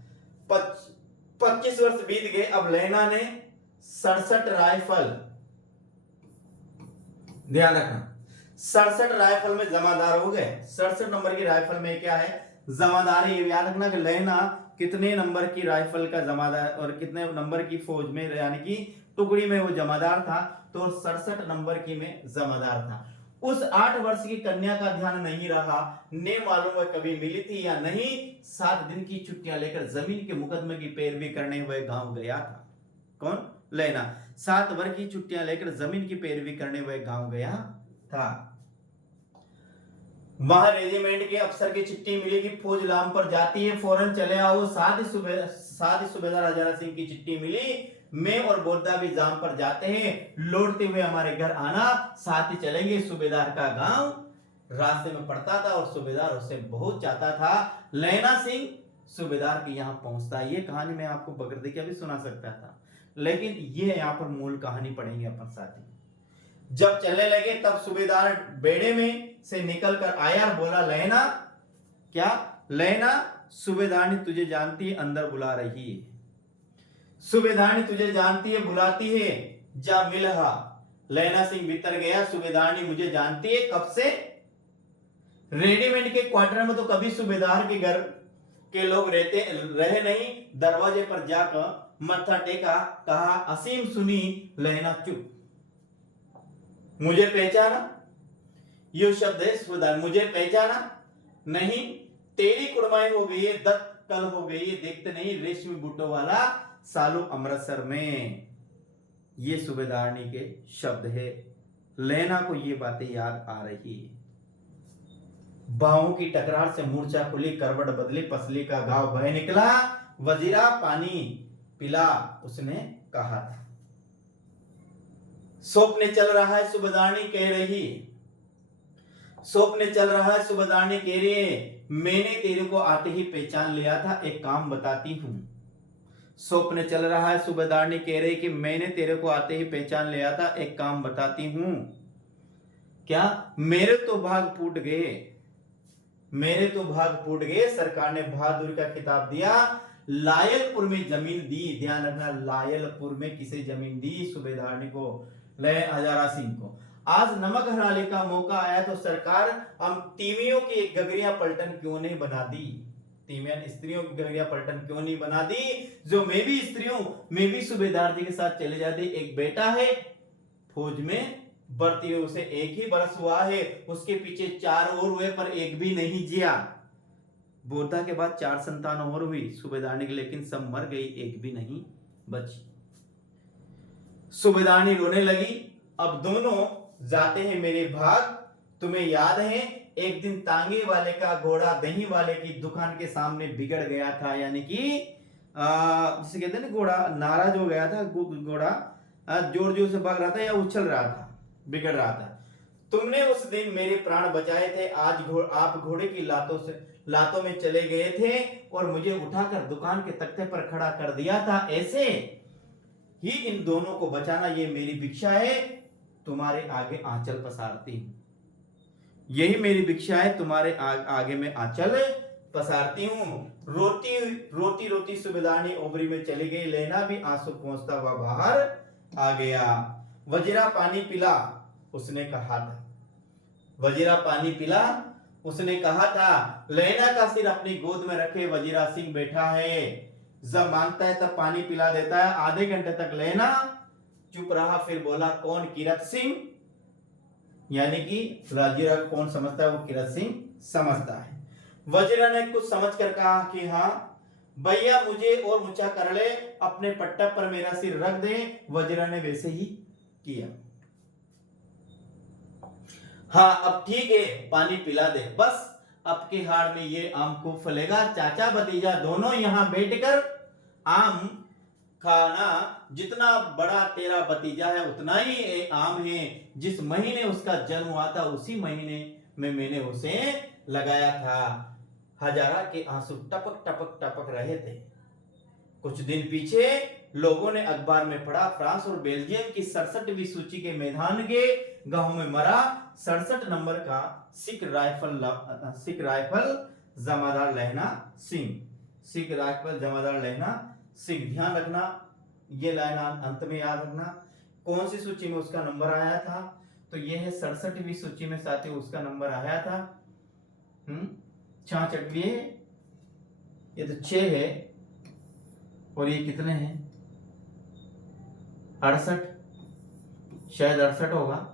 25 वर्ष बीत गए। अब लहना ने 67 राइफल, ध्यान रखना, 67 राइफल में जमादार हो गए। 67 नंबर की राइफल में क्या है? जमादार है। ये याद रखना कि लहना कितने नंबर की राइफल का जमादार और कितने नंबर की फौज में यानी कि टुकड़ी में वो जमादार था। तो 67 नंबर की में जमादार था। उस 8 वर्ष की कन्या का ध्यान नहीं रहा। ने मालूम है कभी मिली थी या नहीं। 7 दिन की छुट्टियां लेकर जमीन के मुकदमे की पैरवी करने हुए गांव गया था। कौन? लैना। 7 वर्ष की छुट्टियां लेकर जमीन की पैरवी करने हुए गांव गया था। वहां रेजिमेंट के अफसर की चिट्ठी मिली कि फौज लाम पर जाती है, फौरन चले आओ। साथ ही सूबेदार हजारा सिंह की चिट्ठी मिली, मैं और बोद्दा भी जाम पर जाते हैं, लौटते हुए हमारे घर आना, साथ ही चलेंगे। सूबेदार का गांव रास्ते में पड़ता था और सूबेदार उससे बहुत चाहता था। लैना सिंह सूबेदार के यहाँ पहुंचता। ये कहानी मैं आपको बगरदी का भी सुना सकता था, लेकिन ये यहाँ पर मूल कहानी पढ़ेंगे अपन साथी। जब चलने लगे तब सूबेदार बेड़े में से निकल कर आया, बोला लैना, क्या लैना, सूबेदारनी तुझे जानती है, अंदर बुला रही है। सूबेदारनी तुझे जानती है, बुलाती है, जा मिलहा। लैना सिंह भीतर गया। सूबेदारनी मुझे जानती है, कब से? रेडीमेड के क्वार्टर में तो कभी सूबेदार के घर के लोग रहे नहीं। दरवाजे पर जाकर मत्था टेका, कहा असीम सुनी। लैना चुप। मुझे पहचाना? यो शब्द है सूबेदार। मुझे पहचाना नहीं? तेरी कुड़माई हो गई है, दत्त कल हो गई है, देखते नहीं रेशमी बूटों वाला सालू अमृतसर में। ये सूबेदारनी के शब्द है। लैना को ये बातें याद आ रही है। बाहों की टकरार से मूर्छा खुली, करवट बदली, पसली का घाव बह निकला। वजीरा पानी पिला, उसने कहा था। स्वप्न चल रहा है, सूबेदारनी कह रही। स्वप्न चल रहा है, सूबेदारनी कह रही है, मैंने तेरे को आते ही पहचान लिया था, एक काम बताती हूं। स्वप्न चल रहा है, सूबेदारनी कह रही कि मैंने तेरे को आते ही पहचान लिया था, एक काम बताती हूं। क्या? मेरे तो भाग फूट गए, मेरे तो भाग फूट गए। सरकार ने बहादुरी का खिताब दिया, लायलपुर में जमीन दी। ध्यान रखना, लायलपुर में किसे जमीन दी? सूबेदारनी को, हजारा सिंह को। आज नमक हराने का मौका आया तो सरकार हम तीमियों की एक गगरिया पलटन क्यों नहीं बना दी? तीमियन स्त्रियों की गगरिया पलटन क्यों नहीं बना दी? जो मैं भी स्त्री हूं, मैं भी सूबेदार जी के साथ चले जाती। एक बेटा है फौज में भर्ती हुए, उसे 1 ही बरस हुआ है, उसके पीछे 4 और हुए पर एक भी नहीं जिया। बोधा के बाद 4 संतान और हुई सूबेदारनी की, लेकिन सब मर गई, एक भी नहीं बची। सूबेदारनी रोने लगी। अब दोनों जाते हैं मेरे भाग। तुम्हें याद है एक दिन तांगे वाले का घोड़ा दही वाले की दुकान के सामने बिगड़ गया था, यानी कि जिसे कहते हैं ना, घोड़ा नाराज हो गया था। घोड़ा जोर जोर से भाग रहा था या उछल रहा था, बिगड़ रहा था। तुमने उस दिन मेरे प्राण बचाए थे। आज आप घोड़े की लातों में चले गए थे और मुझे उठाकर दुकान के तख्ते पर खड़ा कर दिया था। ऐसे ही इन दोनों को बचाना, ये मेरी भिक्षा है, तुम्हारे आगे आंचल पसारती हूं। यही मेरी भिक्षा है, तुम्हारे आगे में आंचल पसारती हूं। रोती रोती रोती सूबेदारनी ओबरी में चली गई। लैना भी आंसू पहुंचता हुआ बाहर आ गया। वजीरा पानी पिला, उसने कहा था। वजीरा पानी पिला, उसने कहा था। लैना का सिर अपनी गोद में रखे वजीरा सिंह बैठा है। जब मांगता है तब पानी पिला देता है। आधे घंटे तक लैना चुप रहा, फिर बोला, कौन? किरत सिंह। यानी कि वजीरा कौन समझता है? वो किरत सिंह समझता है। वजीरा ने कुछ समझकर कहा कि हाँ भैया, मुझे और ऊंचा कर ले, अपने पट्टा पर मेरा सिर रख दे। वजीरा ने वैसे ही किया। हाँ अब ठीक है, पानी पिला दे, बस अब के हाड़ में ये आम खूब फलेगा। चाचा भतीजा दोनों यहाँ बैठकर आम खाना। जितना बड़ा तेरा भतीजा है उतना ही आम है। जिस महीने उसका जन्म हुआ था उसी महीने में मैंने उसे लगाया था। हजारा के आंसू टपक टपक टपक रहे थे। कुछ दिन पीछे लोगों ने अखबार में पढ़ा, फ्रांस और बेल्जियम की 67वीं सूची के मैदान के गांव में मरा 67 नंबर का सिख राइफल जमादार लैना सिंह। सिख राइफल जमादार लैना सिंह। ध्यान रखना, ये लाइन अंत में याद रखना, कौन सी सूची में उसका नंबर आया था? तो ये है 67वीं सूची में साथियों उसका नंबर आया था। 66वीं, ये तो 6 है और ये कितने हैं? 68, शायद 68 होगा।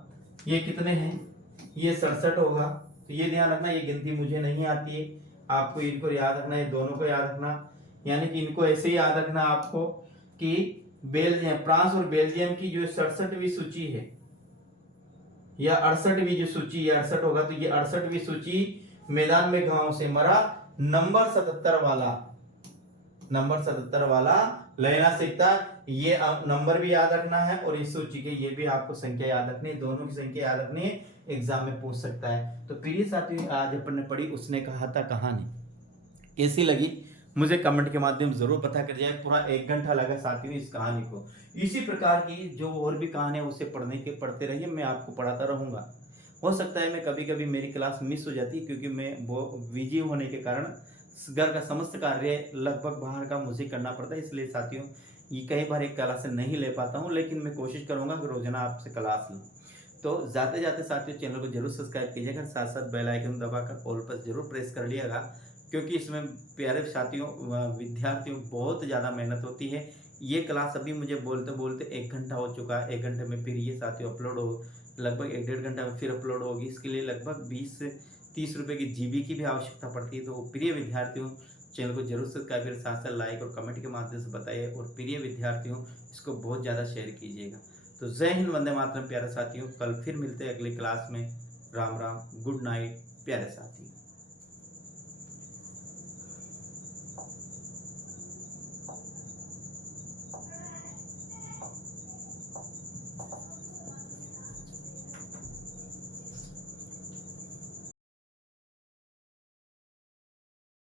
ये कितने हैं? ये 67 होगा। तो ये ध्यान रखना, ये गिनती मुझे नहीं आती है, आपको इनको याद रखना, ये दोनों को याद रखना। यानी कि इनको ऐसे याद रखना आपको कि बेल्जियम, फ्रांस और बेल्जियम की जो 67वीं सूची है, या 68वीं जो सूची, ये 68 होगा तो ये 68वीं सूची मैदान में घावों से मरा नंबर 77 वाला, नंबर 77 वाला लेना सीखता। ये नंबर भी याद रखना है और इस सूची के ये भी आपको संख्या याद रखनी है, दोनों की संख्या याद रखनी है, एग्जाम में पूछ सकता है। तो प्रिय साथियों, आज अपन ने पढ़ी उसने कहा था कहानी, कैसी लगी मुझे कमेंट के माध्यम जरूर पता कर जाए। पूरा 1 घंटा लगा साथियों इस कहानी को। इसी प्रकार की जो और भी कहानियां उसे पढ़ते रहिए, मैं आपको पढ़ाता रहूंगा। हो सकता है मैं कभी कभी मेरी क्लास मिस हो जाती है क्योंकि मैं वो बिजी होने के कारण घर का समस्त कार्य लगभग बाहर का मुझे करना पड़ता है, इसलिए साथियों ये कई बार एक क्लास नहीं ले पाता हूँ, लेकिन मैं कोशिश करूंगा कि रोजाना आपसे क्लास लूँ। तो जाते जाते साथियों चैनल को जरूर सब्सक्राइब कीजिएगा, साथ साथ बेल आइकन दबाकर ऑल पर जरूर प्रेस कर लिएगा, क्योंकि इसमें प्यारे साथियों विद्यार्थियों बहुत ज़्यादा मेहनत होती है। ये क्लास अभी मुझे बोलते बोलते 1 घंटा हो चुका है, 1 घंटे में फिर ये साथियों अपलोड हो, लगभग 1 डेढ़ घंटा में फिर अपलोड होगी। इसके लिए लगभग 20 से 30 रुपये की जीबी की भी आवश्यकता पड़ती है। तो प्रिय विद्यार्थियों चैनल को जरूर सब्सक्राइब करें, साथ साथ लाइक और कमेंट के माध्यम से बताइए, और प्रिय विद्यार्थियों इसको बहुत ज़्यादा शेयर कीजिएगा। तो जय हिंद, वंदे मातरम प्यारे साथियों। कल फिर मिलते हैं अगली क्लास में। राम राम, गुड नाइट प्यारे साथियों।